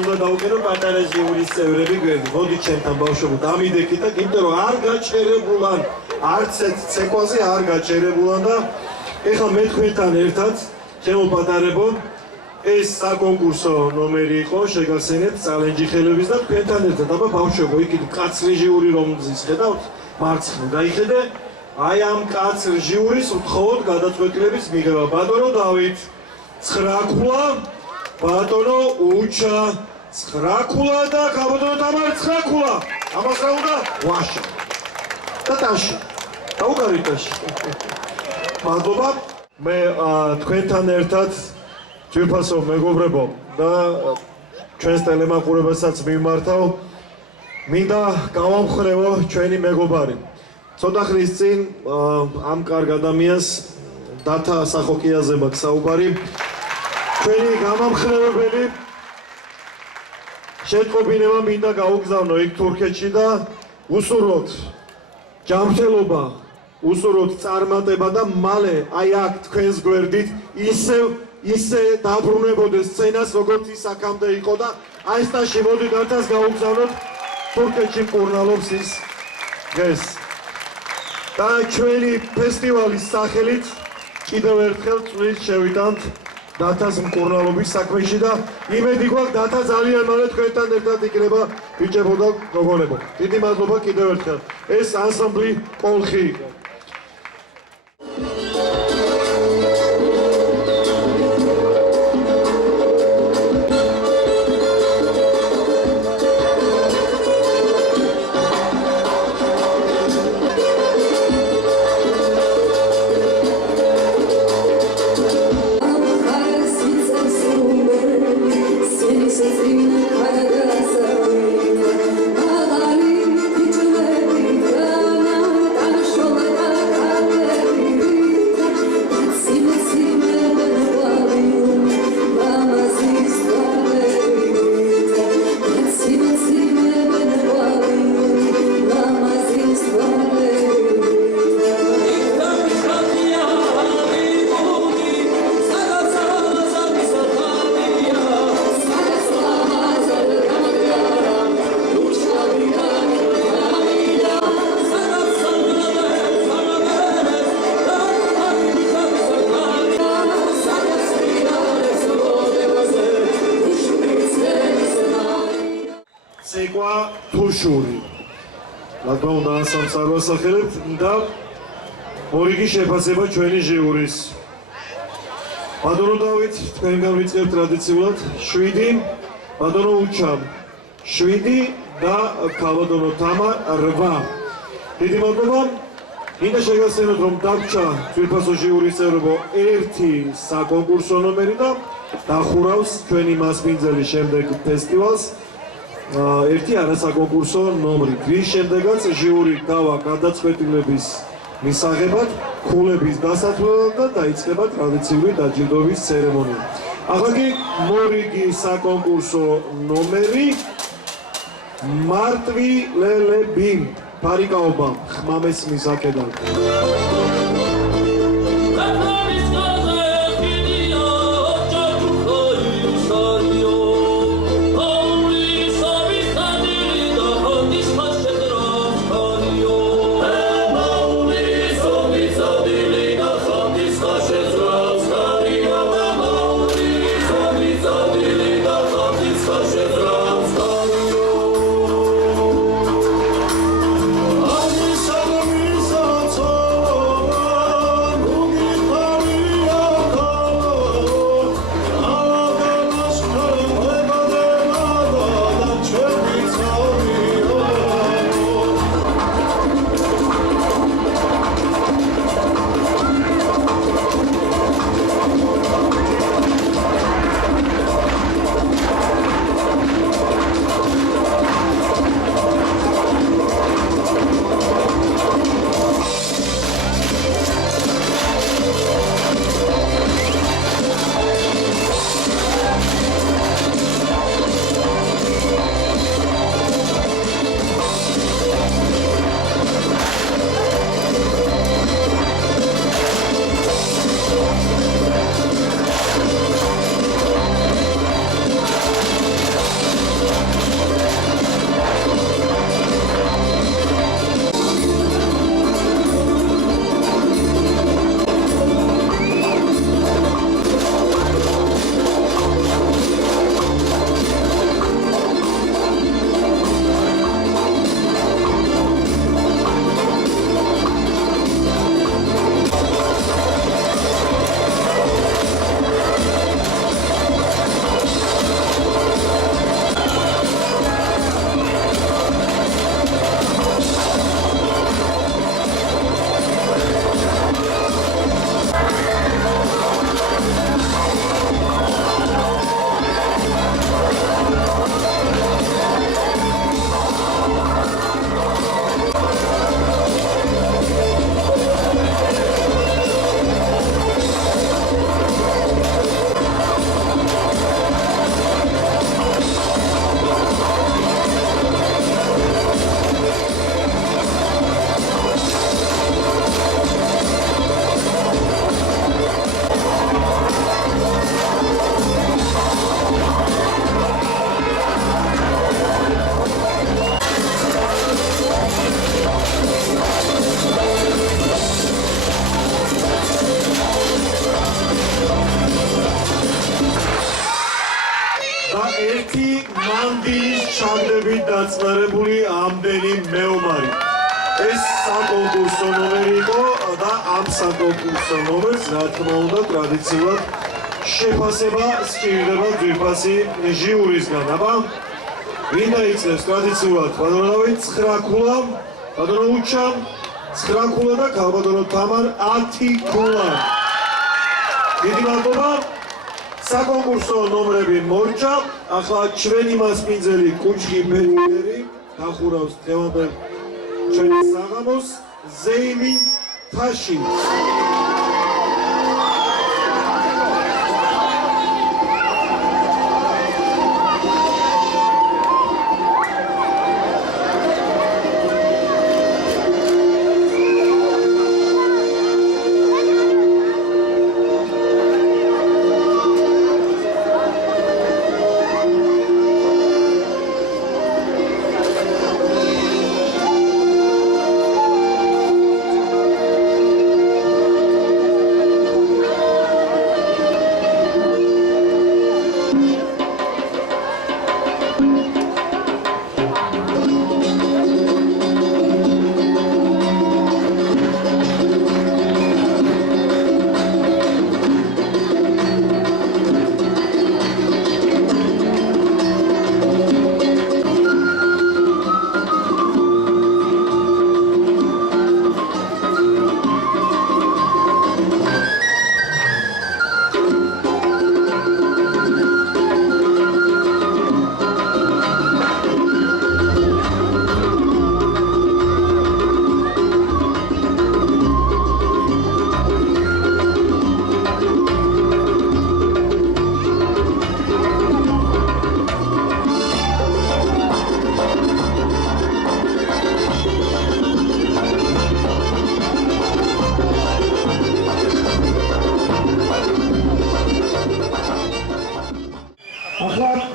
უნდა დავუკერო პატარა ჟიურის წევრები გვერდი. მოდით ჩემთან ბავშვებო, დამიდექით, იმიტომ რომ არ გაჩერებულან, არც ერთ ცეკვაზე არ გაჩერებულან და ეხლა მე თქვენთან ერთად, ჩემო პატარებო, ეს საკონკურსო ნომერი იყო, შეგახსენებთ წალენჯი ხელების და თქვენთან ერთად, აბა ბავშვებო, იქით კაცრი ჟიური რომელზეც ხედავთ, მარცხნივ დაიხედე, აი ამ კაცრ ჟიურის უთხოვოთ გადაწყვეტილების მიღება. ბატონო დავით, 9 ქულა, ბატონო უჩა, 9 ქულა და გაბატონო თამარი 9 ქულა. ამას რა უნდა? ვაშა. და ტაში. დაუგარით ტაში. მადლობა. მე თქვენთან ერთად ძვირფასო მეგობრებო და ჩვენს ტელემაყურებელსაც მიმართავ. მინდა გავამხრევო ჩვენი მეგობარი. ცოტა ხნის წინ ამ კარგ ადამიანს დათა სახოკიაზე მაქვს საუბარი. ჩვენი გამამხნევებელი შეტყობინება მინდა გაუგზავნო იქ თურქეთში და უსურვოთ ჯანმრთელობა, უსურვოთ წარმატება და მალე აი აქ თქვენს გვერდით ისე დაბრუნებოდეს სცენას, როგორც ის აქამდე იყო და აი ეს ტაში მოდით ერთად გაუგზავნოთ თურქეთში მკურნალობს ის დღეს. და ჩვენი ფესტივალის სახელით კიდევ ერთხელ წვრილს შევიტანთ დათას მკურნალობის საქმეში და იმედი გვაქვს დათა ძალიან მალე თქვენთან ერთად იქნება ბიჭებო და გოგონებო. დიდი მადლობა კიდევ ერთხელ. ეს ანსამბლი კოლხი იყო. ცეკვა თუშური. რა თქმა უნდა სამსაროს სახელით და ორიგი შეფასება ჩვენი ჟიურის. ბატონო დავით, თქვენგან ვიწყებთ ტრადიციულად 7, ბატონო უჩა 7 და ქალბატონო თამა 8. დიდი მადლობა. მინდა შეგახსენოთ, რომ დაგვრჩა ძვირფასო ჟიურის წევრებო 1 საკონკურსო ნომერი და დახურავს ჩვენი მასპინძელი შემდეგ ფესტივალს. 1 არასაკონკურსო ნომრი. რის შემდეგაც ჟიური გავა გადაწყვეტილების მისაღებად, ქულების დასათვლელად და დაიწყება ტრადიციული დაჯილდოების ცერემონია. ახლა კი მორიგი საკონკურსო ნომერი მარტვი ლელები. ფარიკაობა ხმამესმის აქედან. დაწყნარებული ამდენი მეომარი. ეს საკონკურსო ნომერი იყო და ამ საკონკურსო ნომერს რა თქმა უნდა ტრადიციულად შეფასება სჭირდება ძვირფასი ჟიურისგან. აბა ვინ დაიწყებს ტრადიციულად? ბატონო დავით 9 ქულა, ბატონო უჩამ 9 ქულა და ქალბატონო თამარ 10 ქულა. დიდი მადლობა. საკონკურსო ნომრები მორჩა. ახლა ჩვენი მასპინძელი კუჩხი ბედნიერი დახურავს დღევანდელ ჩვენი საღამოს ზეიმი თაში.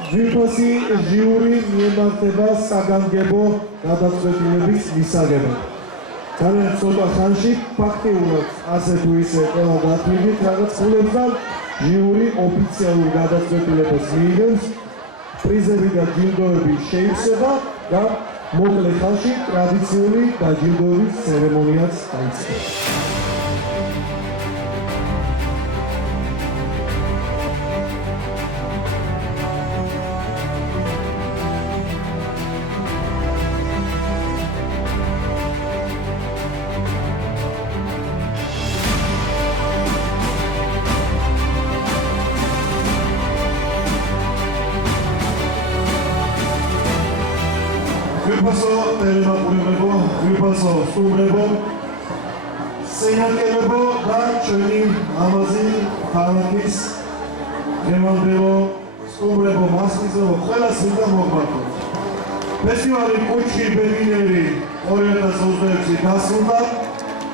ძვირფასი ჟიური მიემართება საგანგებო გადაწყვეტილების მისაღებად. ძალიან ცოტა ხანში ფაქტიურად ასე თუ ისე ყველა დათვლით რაღაც ფულებსთან ჟიური ოფიციალურ გადაწყვეტილებას მიიღებს, პრიზები და ჯილდოები შეივსება და მოკლე ხანში ტრადიციული დაჯილდოების ცერემონიაც დაიწყება. Vypaso teremapuremebo, vypaso stumrebo, seinakebo da ჩვენი ამაზი ქალაქის გემამდელო სტუმრებო, მასპინძელო, ყველას მინდა მოგმართოთ. ფესტივალი კუჩხი ბედნიერი 2026 დასრულდა.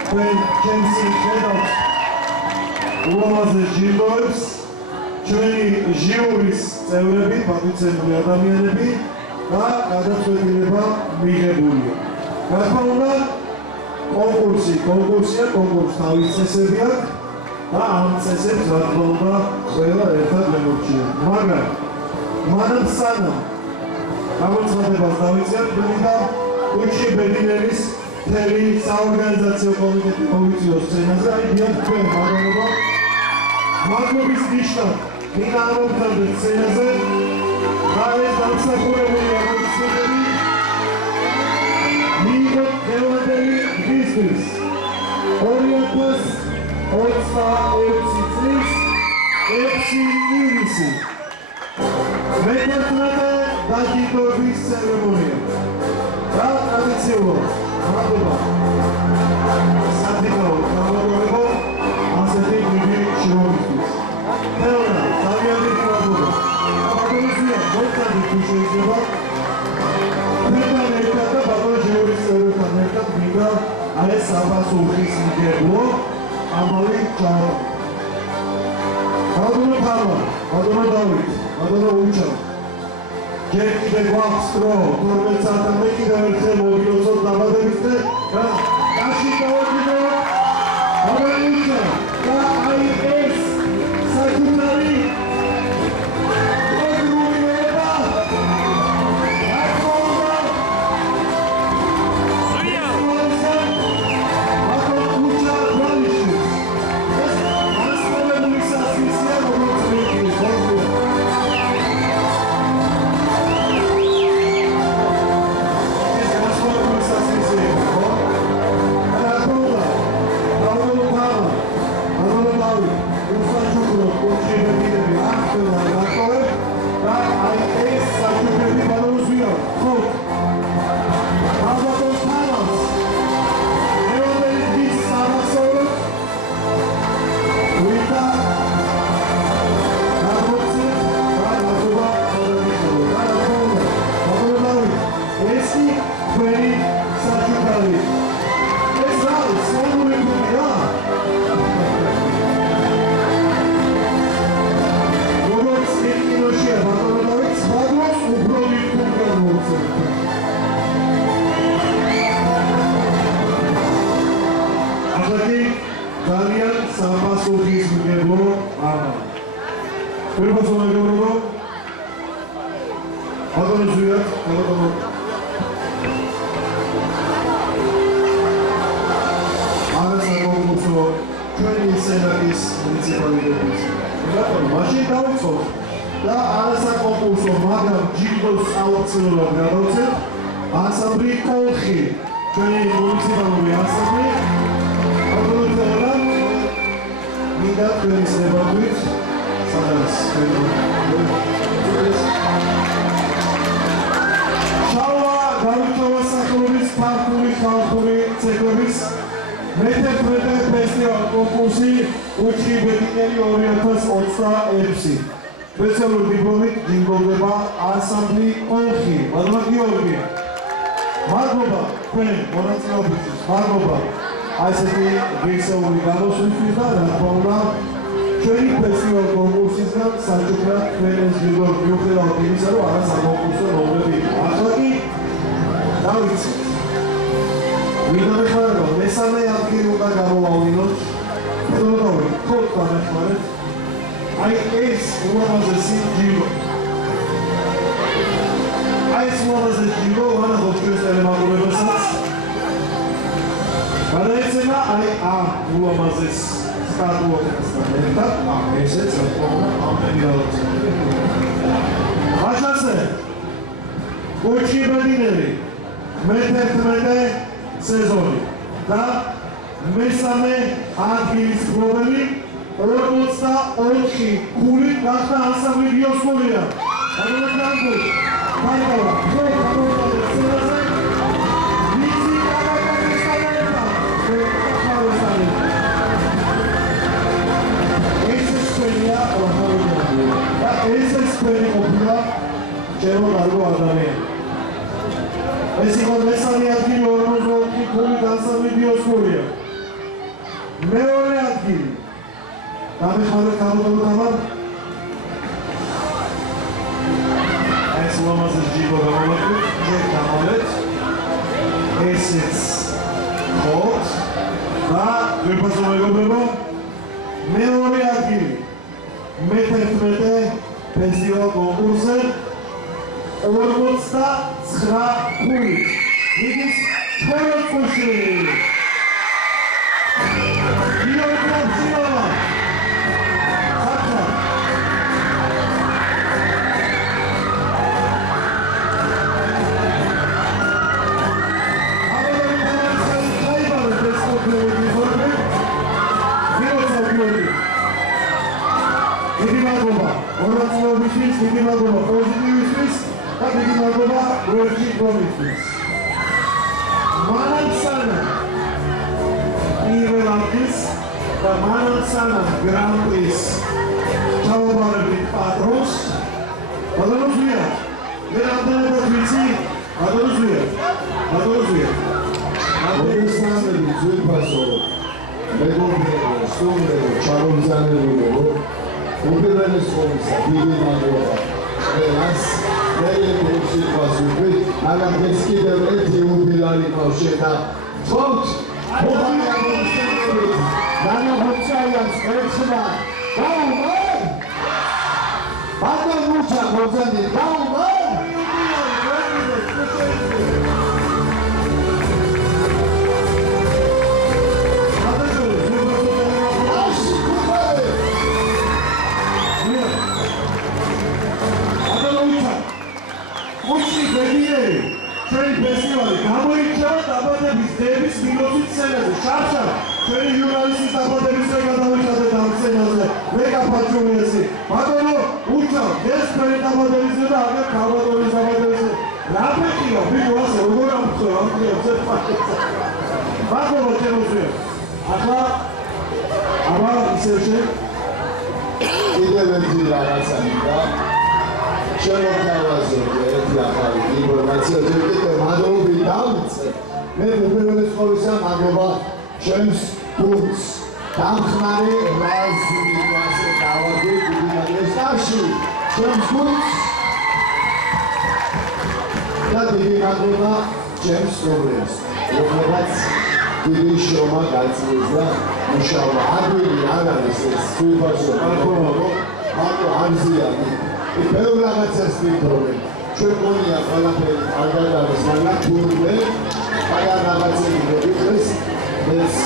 ჩვენ ჩემსი ხედავთ ულამაზეს ჯილდოებს, ჩვენი ჟიურის წევრები, პატივცემული ადამიანები და გადაწყვეტილება მიღებულია. რა თქმა უნდა, კონკურსია, კონკურსს თავის წესები აქვს და ამ წესებს რა თქმა უნდა ყველა ერთად მემორჩილება. მაგრამ მანამ სანამ გამოცხადებას დავიწყებთ, მინდა კუჩხი ბედნიერის მთელი საორგანიზაციო კომიტეტი მოვიწიოს სცენაზე. დიახ, თქვენ ბატონობა, მადლობის ნიშნად მინდა ამოგზავნოთ სცენაზე და ეს დამსახურებული აღორძინებელი მიიღოთ დღევანდელი დღისთვის 2026 წლის 6 ივნისი მეთერთმეტე დაჯილდოების ცერემონია და ტრადიციულად მადლობა სადიდო გამოგონებო ასეთი დიდი შრომისთვის. თეორია, ძალიან დიდი მადლობა. აბა მოწადით თუ შეიძლება თქვენთან ერთად და ბატონო ჟიურის წევრებთან ერთად მინდა აი ეს საფასურის მიღებულო ამავე ჩავა. ბატონო თამა, ბატონო დავით, ბატონო უჩა. ჯერ კიდევ გვაქვს დრო 12 საათამდე კიდევ ერთხელ მოვიოცოთ დაბადების დღე და კაში გავაგრძელოთ ბატონო უჩა და აი ეს საკუთარი ხოთ ალბათოს თანავს ევროპელი დის სამასოვროდ ვიდა დაბოცეთ და ნაგობა ხოდანიშნულო და ნაგობა ესი თქვენი საჩუქარი ეს რა სოლული გუნია როგორც ეკინოშია ბატონოდავით სხვადასხვა უბრალოდ გუნდან მოუწევთ ახლა ძალიან სამასოვრისმგებლო ამა პირველად მეგობრებო ბატონო ზუიათ ბატონო არასაკონკურსო ჩვენი სენატის მუნიციპალიტეტის ბატონო მაშინ დავიწყოთ და არასაკონკურსო მაგრამ ჯილდოს აუცილებლად გადავცეთ ანსამბლი კოლხი ჩვენი მუნიციპალური ანსამბლი ბატონო მინდა თქვენი სებახვით სადაც შალვა დავითოვა სახელობის ქართული ხალხური ცეკვების მე-11 ფესტივალ კონკურსი კუჩხი ბედნიერი 2026 სპეციალური დიპლომით ჯილდოვდება ანსამბლი კოლხი ბატონო გიორგი მადლობა თქვენ მონაწილეობისთვის მადლობა აი ესეთი ღირსეული გამოსვლისთვის და რა თქმა უნდა ჩვენი ფესტივალ კონკურსისგან საჩუქრად თქვენ ეს ჯილდო მიუხედავად იმისა რომ არასაკონკურსო ნომრები ახლა კი დავიცით მინდა მეხმარება მესამე ადგილი უნდა გამოვავლინოთ ბატონო თქოთ გამეხმარეთ აი ეს უამაზესი ჯილდო აი ეს უამაზესი ჯილდო ვანახოთ ჩვენს ტელემაყურებელსაც გადაეცემა აი ამ უამაზეს სტატუასთან ერთად ამ ესეც რა თქმა უნდა ამ პერიოდში ახლა კუჩხი ბედნიერი მე-11 სეზონი და მესამე ადგილის პრობლემი 44 ქულით გახდა ანსამბლი დიოსკურია. აგრეთვე ფაილა პროგრამაზე მიზი გამოგონებაა. ეს სკოლია ოღონდ და ეს სკოლა ყოფილა ჩემო კარგო ადამიანი. ეს იყო მესამე ადგილი 44 ქულით ანსამბლი დიოსკურია. მეორე ადგილი დამეხმარეთ გამოდამად ეს უამაზეს ჯილდო გამოვაკლოთ ჯერ გამოვეთ ესეც ხოთ და გვერდზე მეგობრებო მეორე ადგილი მე-11 ფესტივალ კონკურსზე 49 ქულით მიდის ჩვენკუში გიორგიევა დიდი მადლობა პოზიტივისთვის და დიდი მადლობა როერჩი კომისთვის. მანამ სანამ პირველ ადგილს და მანამ სანამ გრან-პრის ჩავაბარებით პატრონს ბატონო ზვია მე რამდენადაც ვიცი ბატონო ზვია მოგესალმებით ძვირფასო მეგობრებო სტუმრებო ჩამოგზავნებულო უპირველეს ყოვლისა დიდი მადლობა ყველას მეგობრებო ვასუხით მაგრამ ეს კიდევ ერთი უპირალი კავშირა თქოთ განაცხადებს ერთხმა გაუმე ბატონ მუჩა გოძანი გაუმე ჩვენი ფესტივალი გამოირჩევა დაბადების დების მინოცით სცენაზე. შარშა, ჩვენი ჟურნალისტის დაბადებისზე გადავიხადეთ ამ სცენაზე. მეგაპატრონიესი. ბატონო, უჩავ, ეს ჩვენი დაბადებისზე და აგერ ქალბატონის დაბადებისზე. რაფეთია ვიდეო ასე როგორ ამხსოვე მადლობა ჩემოზე ახლა აბა ისევ კიდევ ერთი რაღაცა მინდა შემოგთავაზო ერთი ახალი ინფორმაცია ჯერ კიდევ მადლობი დავიცე მე უპირველეს ყოვლისა მადლობა ჩემს გუნდს დამხმარე რაზმი ასე დავადი დიდი მაგესტაში ჩემს გუნდს და დიდი მადლობა ჩემს პრობლემს რომლებაც დიდი შრომა გაიწვიეს და მუშაობა ადვილი არ არის ეს თვითონ მარტო არზიანი ბევრ რაღაცას ვიფიქრობ ჩვენ გონია ყველაფერი კარგად არის მაგრამ თურმე პაგარ რაღაცები ვიფიქრეს ეს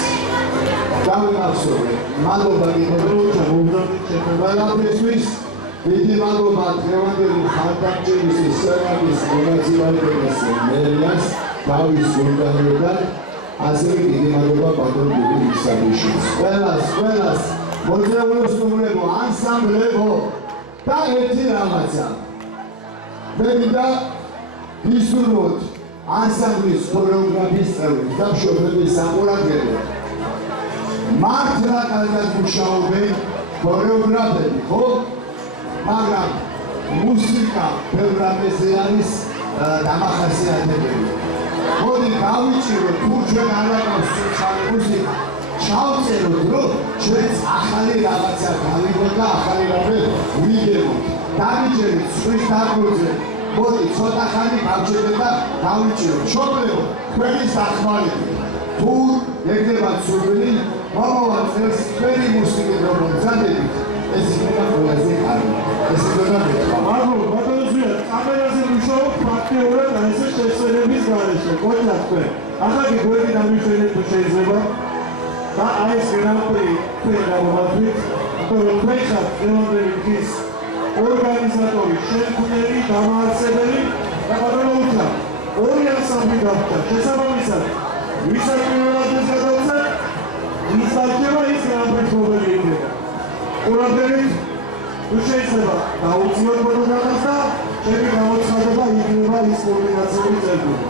გამახსოვე მადლობა გიხდით ყველაფერთვის დიდი მადლობა დღევანდელი ხალხის სერვისის მონაწილეობის მერიას დავის გუნდთან ასევე დიდი მადლობა ბატონ გიგი ისაბიშვილს. ყველას მოძრაობის სტუმრებო, ანსამბლებო და ერთი რაღაცა. მე მინდა ვისურვოთ ანსამბლის ქორეოგრაფიის წევრებს და მშობლების საყურადღებო. მართლა კარგად მუშაობენ ქორეოგრაფები, ხო? მაგრამ მუსიკა ბევრადმეზე არის დამახასიათებელი. მოდი გავიჭიროთ თუ ჩვენ არ აქვს სოციალური მუსიკა ჩავწეროთ რომ ჩვენც ახალი რაღაცა გავიგოთ და ახალი რამე ვიგებოთ დავიჭერეთ სხვის დაგროზე მოდი ცოტა ხანი გავჭერდეთ და გავიჭიროთ შობლებო თქვენის დახმარებით თუ ეგრევათ სურვილი მომავალ წელს თქვენი მუსიკით რომ მზადებით ეს იქნება ყველაზე კარგი ეს იქნება მადლობა ბატონო კამერაზე მუშაობ ფაქტიურად ესე შესაძლებლობის გარეშე გოჩათ თქვენ ახლა კი გვერდი დამიშვენეთ თუ შეიძლება და აი ეს გრან-პრი თქვენ გამოვაქვით რომ თქვენ ხართ დღევანდელი დღის ორგანიზატორი შემქმნელი დამაარსებელი და ბატონო უცა ორი ანსამბლი გავხდა შესაბამისად ვისაც პირველად ეს გადავწერ ის არჩევა ის გრან-პრის მოგები იქნება ყურადღებით თუ შეიძლება დაუძიოთ მონოგრამას და ჩემი გამოცხადება იქნება ის კომბინაციური წერტილი.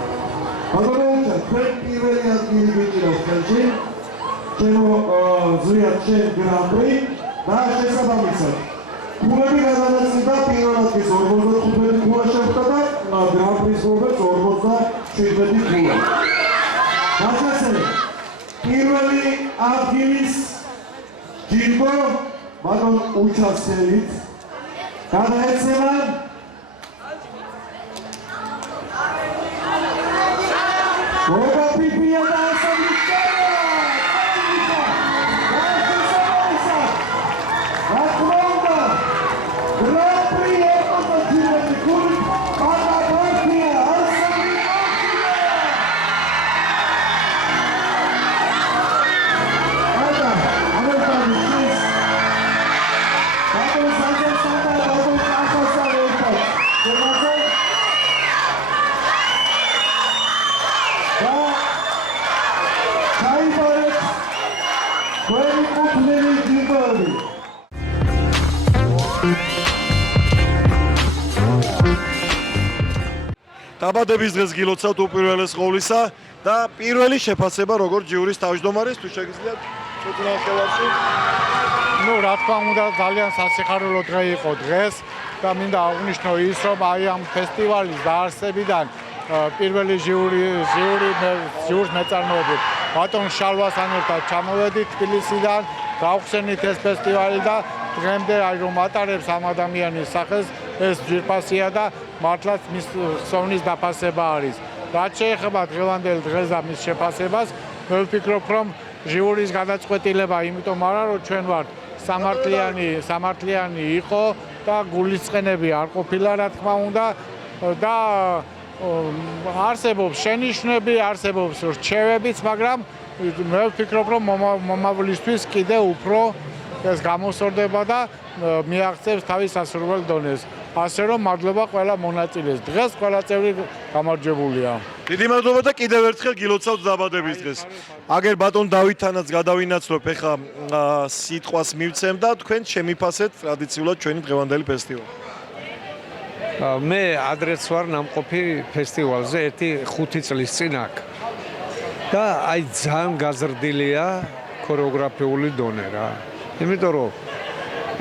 ბატონო უცა, თქვენ პირველი ადგილი გიჭირავს ხელში, ჩემო ზვიად შენ გრან-პრი და შესაბამისად. ქულები გადანაწილდა პირველ ადგილს 45 ქულა შეხვდა და გრან-პრის მოგებს 57 ქულა. გასასწრები, პირველი ადგილის ჯილდო ბატონ უჩასევით გადაეცემა მოგაფიფია და ასამის დაბადების დღეს გილოცავთ უპირველეს ყოვლისა და პირველი შეფასება როგორ ჯიურის თავმჯდომარეს თუ შეგიძლიათ ცოტა ნახევარში ну რა თქმა უნდა ძალიან სასიხარულო დღე იყო დღეს და მინდა აღვნიშნო ის რომ აი ამ ფესტივალის დაარსებიდან პირველი ჟიურის მეწარმოებით ბატონ შალვასთან ერთად ჩამოვედით თბილისიდან გავხსენით ეს ფესტივალი და დღემდე აი რომ ატარებს ამ ადამიანის სახელს ეს ჯირფასია და მართლაც მის ხსოვნის დაფასება არის. რაც შეეხება დღევანდელ დღეს და მის შეფასებას, მე ვფიქრობ, რომ ჟიურის გადაწყვეტილება იმიტომ არა, რომ ჩვენ ვართ სამართლიანი იყო და გულისწყენები არ ყოფილა, რა თქმა უნდა და არსებობს შენიშვნები, არსებობს რჩევებიც, მაგრამ მე ვფიქრობ, რომ მომავლისთვის კიდევ უფრო ეს გამოსორდება და მიაღწევს თავის სასურველ დონეს. ასე რომ მადლობა ყველა მონაწილეს. დღეს ყველა წევრი გამარჯვებულია. დიდი მადლობა და კიდევ ერთხელ გილოცავთ დაბადების დღეს. აგერ ბატონ დავითთანაც გადავინაცვლებ ეხა სიტყვას მივცემ და თქვენ შემიფასეთ ტრადიციულად ჩვენი დღევანდელი ფესტივალი. მე ადრეც ვარ ნამყოფი ფესტივალზე 1-5 წლის წინ აქ. და აი ძალიან გაზრდილია ქორეოგრაფიული დონე რა. იმიტომ რომ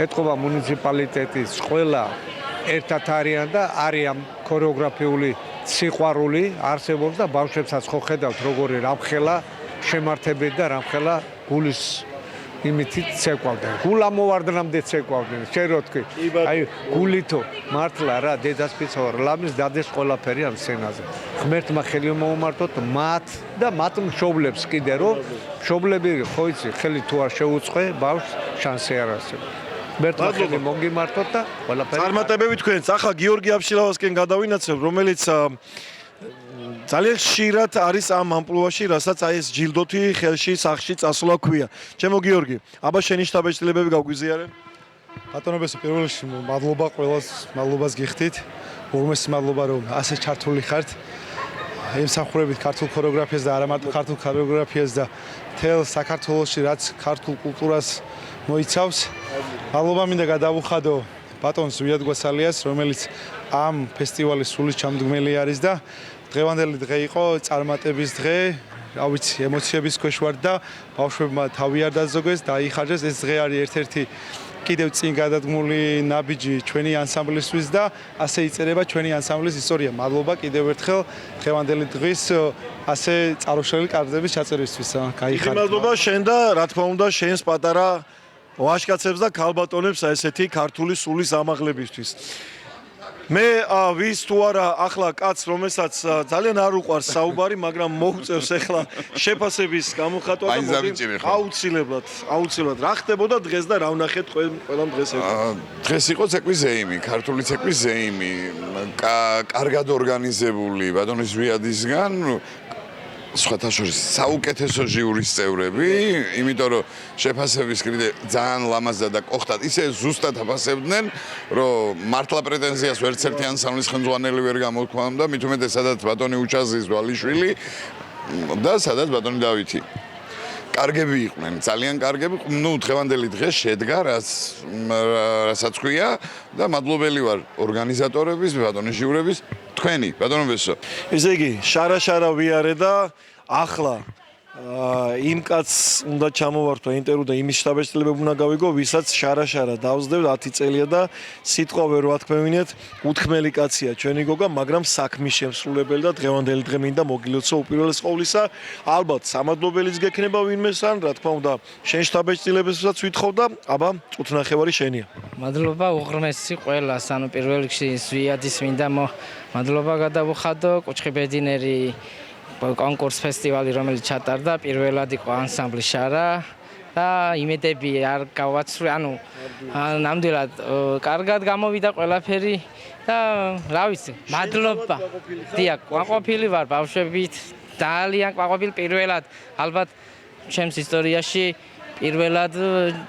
ეთყობა მუნიციპალიტეტის ყველა ერთად არიან და არიან ქორეოგრაფიული სიყვარული არსებობს და ბავშვებსაც ხო ხედავთ როგორი რამხელა შემართებით და რამხელა გულის იმითით ცეკვავდნენ. გულა მოვარდნამდე ცეკვავდნენ. შენ რო თქვი, აი გულითო მართლა რა დედას ფიცავარ, ლამის დადეს ყველაფერი ამ სცენაზე. ღმერთმა ხელი მოუმართოთ მათ და მათ მშობლებს კიდე რომ მშობლები ხო იცი, ხელი თუ არ შეუწყე, ბავშვს შანსი არ არსებობს. ღმერთმა ხელი მოგიმართოთ და ყველაფერი. წარმატებები თქვენს. ახლა გიორგი აბშილავასკენ გადავინაცებ, რომელიც ძალიან ხშირად არის ამ ამპლუაში, რასაც აი ეს ჯილდოთი ხელში სახში წასვლა ქვია. ჩემო გიორგი, აბა შენი შთაბეჭდილებები გაგვიზიარე? ბატონობესო, პირველ რიგში მადლობა ყველას, მადლობას გიხდით. უღმესი მადლობა რომ ასე ჩართული ხართ. ემსახურებით ქართულ ქორეოგრაფიას და არა მარტო ქართულ ქორეოგრაფიას და მთელ საქართველოში რაც ქართულ კულტურას მოიცავს. მადლობა მინდა გადავუხადო ბატონ ზვიად გვასალიას, რომელიც ამ ფესტივალის სულის ჩამდგმელი არის და დღევანდელი დღე იყო წარმატების დღე, რა ვიცი, ემოციების ქვეშ ვარ და ბავშვებმა თავი არ დაზოგეს და აიხარჯეს. ეს დღე არის ერთ-ერთი კიდევ წინ გადადგმული ნაბიჯი ჩვენი ანსამბლისთვის და ასე იწერება ჩვენი ანსამბლის ისტორია. მადლობა კიდევ ერთხელ დღევანდელი დღის ასე წარუშლელი კარტების ჩაწერისთვის. გაიხარეთ. მადლობა შენ და რა თქმა უნდა შენს პატარა ვაჟკაცებს და ქალბატონებს ესეთი ქართული სულის ამაღლებისთვის. მე ვის თუ არა ახლა კაც რომელსაც ძალიან არ უყვარს საუბარი, მაგრამ მოუწევს ახლა შეფასების გამოხატვა და აუცილებლად რა ხდებოდა დღეს და რა ვნახეთ ყველამ დღეს ერთად. დღეს იყო ცეკვის ზეიმი, ქართული ცეკვის ზეიმი, კარგად ორგანიზებული ბატონის ვიადისგან სხვათა შორის საუკეთესო ჟიურის წევრები, იმიტომ რომ შეფასების კიდე ძალიან ლამაზად და კოხტად ისე ზუსტად აფასებდნენ, რომ მართლა პრეტენზიას ვერც ერთი ანსამბლის ხელმძღვანელი ვერ გამოთქვამდა, მით უმეტეს სადაც ბატონი უჩაზის ვალიშვილი და სადაც ბატონი დავითი. კარგები იყვნენ, ძალიან კარგები. ნუ დღევანდელი დღე შედგა, რასაც ქვია და მადლობელი ვარ ორგანიზატორების, ბატონის ჟიურების, თქვენი, ბატონობესო. ესე იგი, შარა ვიარე და ახლა იმ კაცს უნდა ჩამოვართვა ინტერვიუ და იმის შთაბეჭდილებები უნდა გავიგო, ვისაც შარა დავსდევ 10 წელია და სიტყვავე რო ათქმევინეთ, უთქმელი კაცია ჩვენი გოგა, მაგრამ საქმის შემსრულებელი და დღევანდელი დღე მინდა მოგილოცო უპირველეს ყოვლისა. ალბათ სამადლობელიც გექნება ვინმეს ან რა თქმა უნდა, შენ შთაბეჭდილებებსაც ვითხოვ და აბა წუთნახევარი შენია. მადლობა უღრმესი ყველას, ანუ პირველ რიგში ზვიადის მინდა მადლობა გადავუხადო კუჩხიბედინერი კონკურს ფესტივალი რომელიც ჩატარდა, პირველად იყო ანსამბლი შარა და იმედები არ გავაცვლე, ანუ ნამდვილად კარგად გამოვიდა ყველაფერი და რა ვიცი, მადლობა. დიახ, ყვაყოფილი ვარ ბავშვებით, ძალიან ყვაყოფილი პირველად, ალბათ ჩემს ისტორიაში პირველად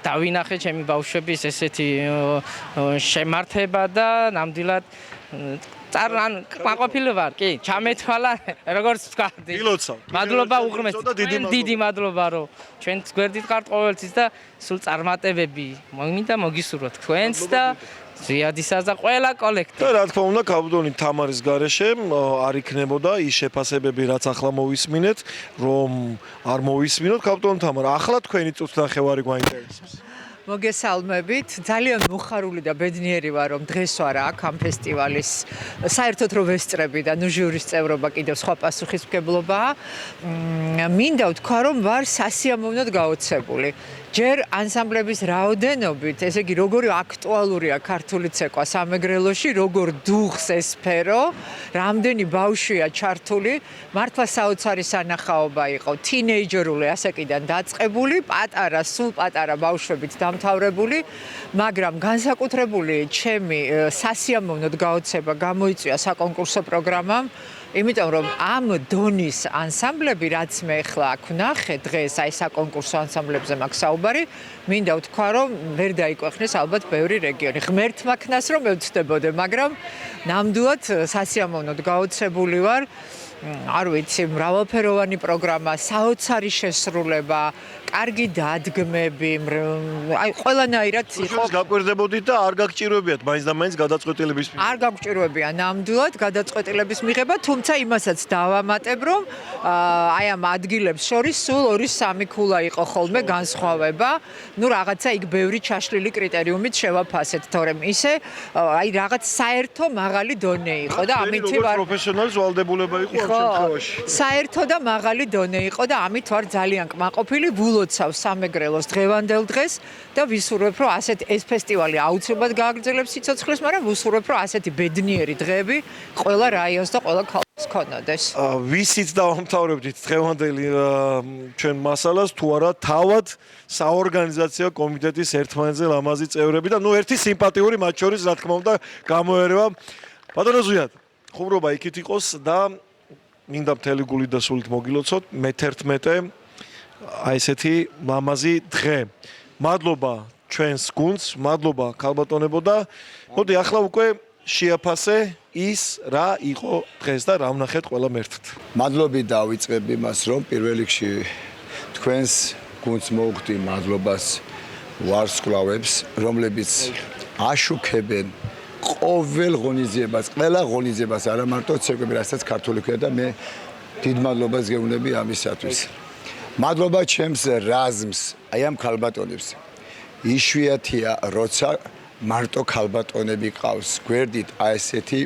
დავინახე ჩემი ბავშვების ესეთი შემართება და ნამდვილად ანუ ყვაყოფილი ვარ, კი, ჩამეთვალა, როგორც ვთქვა. მადლობა უღრმესი, დიდი მადლობა, რომ ჩვენც გვერდით ხართ ყოველთვის და სულ წარმატებები მინდა მოგისურვოთ თქვენს და ზვიადისას და ყველა კოლექტივს. და რა თქმა უნდა, ქალბატონი თამარის გარეშე არ იქნებოდა ის შეფასებები, რაც ახლა მოვისმინეთ, რომ არ მოვისმინოთ ქალბატონ თამარ. ახლა თქვენი წუთნახევარი გვაინტერესებს. მოგესალმებით. ძალიან მოხარული და ბედნიერი ვარ, რომ დღეს ვარ აქ ამ ფესტივალის საერთოდ რომ ვესწრები და ნუ ჟიურის წევრობა კიდევ სხვა პასუხისმგებლობაა. მინდა ვთქვა, რომ ვარ სასიამოვნოდ გაოცებული. ჯერ ანსამბლების რაოდენობით, ესე იგი, როგორი აქტუალურია ქართული ცეკვა სამეგრელოში, როგორ დუხს ეს სფერო, რამდენი ბავშვია ჩართული, მართლა საოცარი სანახაობა იყო, თინეიჯერული ასაკიდან დაწყებული, პატარა, სულ პატარა ბავშვებით დამთავრებული, მაგრამ განსაკუთრებული ჩემი სასიამოვნოდ გაოცება გამოიწვია საკონკურსო პროგრამამ. იმიტომ რომ ამ დონის ანსამბლები, რაც მე ახლა აქ ვნახე დღეს, აი საკონკურსო ანსამბლებზე მაქვს საუბარი, მინდა ვთქვა, რომ ვერ დაიკვეხნეს ალბათ ბევრი რეგიონი. ღმერთმა ქნას რომ მევცდებოდე, მაგრამ ნამდვილად სასიამოვნოდ გაოცებული ვარ. არ ვიცი, მრავალფეროვანი პროგრამა, საოცარი შესრულება, კარგი დადგმები, აი ყველანაირად იყო. გაკვირდებოდით და არ გაგჭირვებიათ მაინც და მაინც გადაწყვეტილების მიღება. არ გაგჭირვებია ნამდვილად გადაწყვეტილების მიღება, თუმცა იმასაც დავამატებ, რომ აი ამ ადგილებს შორის სულ 2-3 ქულა იყო ხოლმე განსხვავება. ნუ რაღაცა იქ ბევრი ჩაშლილი კრიტერიუმით შევაფასეთ, თორემ ისე აი რაღაც საერთო მაღალი დონე იყო და ამით ვარ პროფესიონალის ვალდებულება იყო ამ შემთხვევაში. საერთო და მაღალი დონე იყო და ამით ვარ ძალიან კმაყოფილი, ვულოცავ სამეგრელოს დღევანდელ დღეს და ვისურვებ, რომ ასეთ ეს ფესტივალი აუცილებლად გააგრძელებს სიცოცხლეს, მაგრამ ვისურვებ, რომ ასეთი ბედნიერი დღეები ყველა რაიონს და ყველა ქალაქს ქონოდეს. ვისით დავამთავრებდით დღევანდელი ჩვენ მასალას, თუ არა თავად საორგანიზაციო კომიტეტის ერთმანეთზე ლამაზი წევრები და ნუ ერთი სიმპათიური მათ შორის რა თქმა უნდა გამოერევა. ბატონო ზვიად, ხუმრობა იქით იყოს და მინდა მთელი გულით და სულით მოგილოცოთ მე-11 აი ესეთი ლამაზი დღე. მადლობა ჩვენს გუნდს, მადლობა ქალბატონებო და მოდი ახლა უკვე შეაფასე ის რა იყო დღეს და რა ვნახეთ ყველა ერთად. მადლობით დავიწყებ იმას, რომ პირველ რიგში თქვენს გუნდს მოვხდი მადლობას ვარსკვლავებს, რომლებიც აშუქებენ ყოველ ღონისძიებას, ყველა ღონისძიებას, არა მარტო ცეკვები, რასაც ქართული ქვია და მე დიდ მადლობას გეუბნები ამისათვის. მადლობა ჩემს რაზმს, აი ამ ქალბატონებს. იშვიათია, როცა მარტო ქალბატონები ყავს, გვერდით აი ესეთი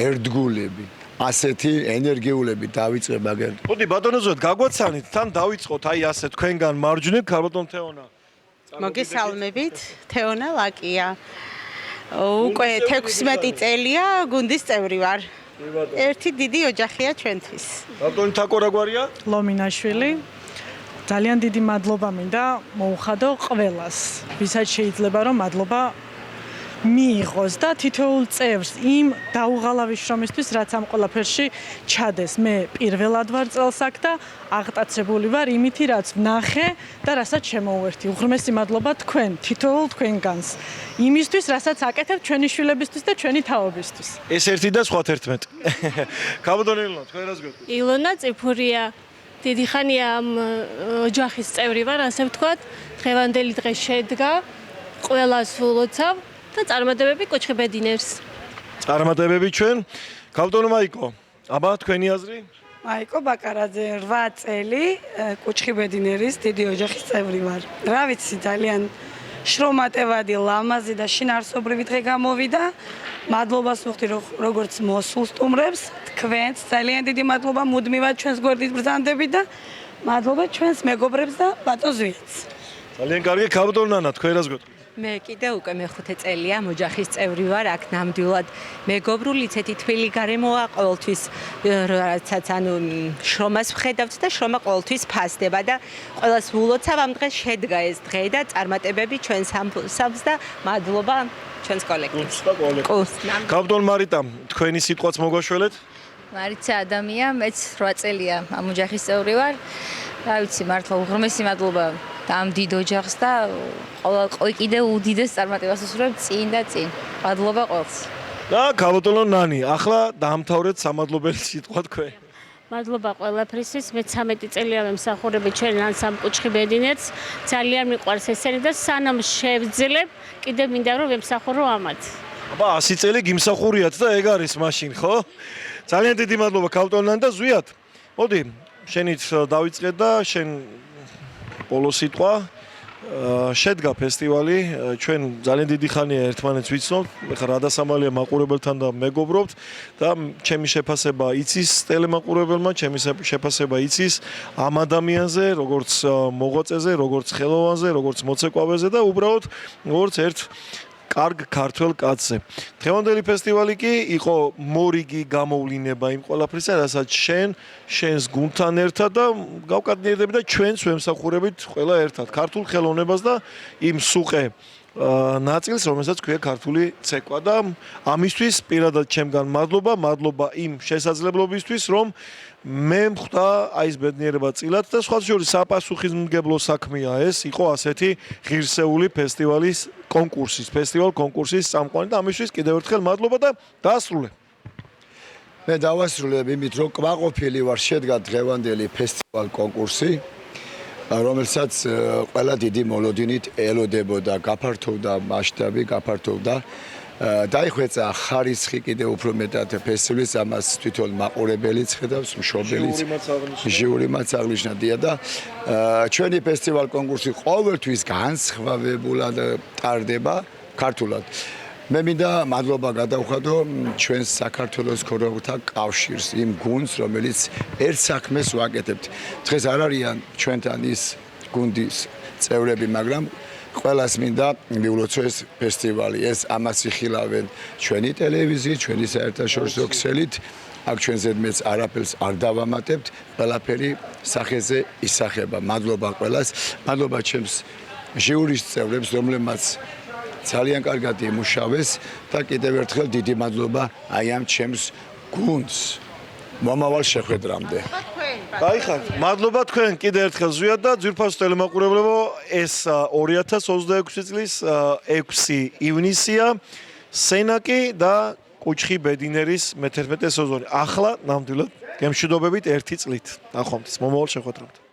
ერთგულები, ასეთი ენერგიულები დავიწყე მაგერ. მოდი ბატონო ზვიად, გაგვაცანით, თან დავიწყოთ აი ასე თქვენგან მარჯვნივ ქალბატონ თეონა. მოგესალმებით, თეონა ლაკია. უკვე 16 წელია გუნდის წევრი ვარ. ერთი დიდი ოჯახია ჩვენთვის. ბატონი თაკო რა გვარია? ლომინაშვილი. ძალიან დიდი მადლობა მინდა მოუხადო ყველას. ვისაც შეიძლება რომ მადლობა მიიღოს და თითოეულ წევრს იმ დაუღალავი შრომისთვის, რაც ამ ყველაფერში ჩადეს. მე პირველად ვარ წელს აქ და აღტაცებული ვარ იმითი, რაც ვნახე და რასაც შემოუერთი. უღრმესი მადლობა თქვენ, თითოეულ თქვენგანს. იმისთვის, რასაც აკეთებთ ჩვენი შვილებისთვის და ჩვენი თაობისთვის. ეს ერთი და სხვა 11. ქალბატონი ილონა, თქვენ რას გვეტყვით? ილონა წიფურია. დიდი ხანია ამ ოჯახის წევრი ვარ, ასე ვთქვათ. დღევანდელი დღე შედგა. ყველას ვლოცავ და წარმატებები კუჩხი ბედინერს. წარმატებები ჩვენ. ქალბატონო მაიკო, აბა თქვენი აზრი? მაიკო ბაკარაძე 8 წელი კუჩხი ბედინერის დიდი ოჯახის წევრი ვარ. რა ვიცი, ძალიან შრომატევადი, ლამაზი და შინაარსობრივი დღე გამოვიდა. მადლობას ვუხდი როგორც მოსულ სტუმრებს, თქვენს ძალიან დიდი მადლობა მუდმივად ჩვენს გვერდით ბრძანდებით და მადლობა ჩვენს მეგობრებს და ბატონ ზვიადს. ძალიან კარგი, ქალბატონ ნანა, თქვენ რას გვეტყვით? მე კიდე უკვე მე-5 წელია ოჯახის წევრი ვარ, აქ ნამდვილად მეგობრული ცეთი თბილი გარემოა ყოველთვის, რასაც ანუ შრომას ვხედავთ და შრომა ყოველთვის ფასდება და ყველას ვულოცავ ამ დღეს შედგა ეს დღე და წარმატებები ჩვენ სამს და მადლობა ჩვენს კოლექტივს. ქალბატონ მარიტა, თქვენი სიტყვაც მოგვაშველეთ? მარიცა ადამია, მეც 8 წელია ამ ოჯახის წევრი ვარ. რა ვიცი, მართლა უღრმესი მადლობა ამ დიდ ოჯახს და ყოველ კიდე უდიდეს წარმატებას ვუსურვებ წინ და წინ. მადლობა ყველს. და ქალბატონო ნანი, ახლა დაამთავრეთ სამადლობელი სიტყვა თქვენ. მადლობა ყველაფრისთვის. მე 13 წელია ვემსახურები ჩვენ ანსამბლ კუჩხი ბედინერს. ძალიან მიყვარს ესენი და სანამ შევძლებ, კიდე მინდა რომ ვემსახურო ამათ. აბა 100 წელი გიმსახურიათ და ეგ არის მაშინ, ხო? ძალიან დიდი მადლობა ქალბატონ ნანი და ზვიად. მოდი, შენით დავიწყე და შენ ბოლო სიტყვა. შედგა ფესტივალი, ჩვენ ძალიან დიდი ხანია ერთმანეთს ვიცნობთ, ეხლა რა დასამალია მაყურებელთან და მეგობრობთ და ჩემი შეფასება იცის ტელემაყურებელმა, ჩემი შეფასება იცის ამ ადამიანზე, როგორც მოღვაწეზე, როგორც ხელოვანზე, როგორც მოცეკვავეზე და უბრალოდ როგორც ერთ კარგ ქართველ კაცზე. დღევანდელი ფესტივალი კი იყო მორიგი გამოვლინება იმ ყველაფრისა, რასაც შენს გუნდთან ერთად და გავკადნიერდები და ჩვენს ვემსახურებით ყველა ერთად. ქართულ ხელოვნებას და იმ სუყე ნაწილს, რომელსაც ქვია ქართული ცეკვა და ამისთვის პირადად ჩემგან მადლობა იმ შესაძლებლობისთვის, რომ მე მხვდა აი ეს ბედნიერება წილად და სხვა შორის საპასუხისმგებლო საქმეა ეს, იყო ასეთი ღირსეული ფესტივალის კონკურსის, ფესტივალ კონკურსის წამყვანი და ამისთვის კიდევ ერთხელ მადლობა და დაასრულე. მე დავასრულებ იმით, რომ კმაყოფილი ვარ შედგა დღევანდელი ფესტივალ კონკურსი, რომელსაც ყველა დიდი მოლოდინით ელოდებოდა, გაფართოვდა მასშტაბი, გაფართოვდა დაიხვეწა ხარისხი კიდევ უფრო მეტად ფესტივალის, ამას თვითონ მაყურებელიც ხედავს, მშობელიც, ჟიურიმაც აღნიშნავდია და ჩვენი ფესტივალ კონკურსი ყოველთვის განსხვავებულად ტარდება ქართულად. მე მინდა მადლობა გადავხადო ჩვენს საქართველოს ქორეოგრაფთა კავშირს, იმ გუნდს, რომელიც ერთ საქმეს ვაკეთებთ. დღეს არ არიან ჩვენთან ის გუნდის წევრები, მაგრამ ყველას მინდა მიულოცო ეს ფესტივალი. ეს ამას იხილავენ ჩვენი ტელევიზიით, ჩვენი საერთაშორისო ქსელით. აქ ჩვენ ზედმეტს არაფერს არ დავამატებთ, ყველაფერი სახეზე ისახება. მადლობა ყველას, მადლობა ჩემს ჟიურის წევრებს, რომლებმაც ძალიან კარგად იმუშავეს და კიდევ ერთხელ დიდი მადლობა აი ამ ჩემს გუნდს მომავალ შეხვედრამდე. გაიხართ. მადლობა თქვენ კიდევ ერთხელ ზვიად და ძვირფასო ტელემაყურებლებო, ეს 2026 წლის 6 ივნისია, სენაკი და კუჩხი ბედინერის მე-11 სეზონი. ახლა ნამდვილად გემშვიდობებით 1 წლით. ნახვამდის მომავალ შეხვედრამდე.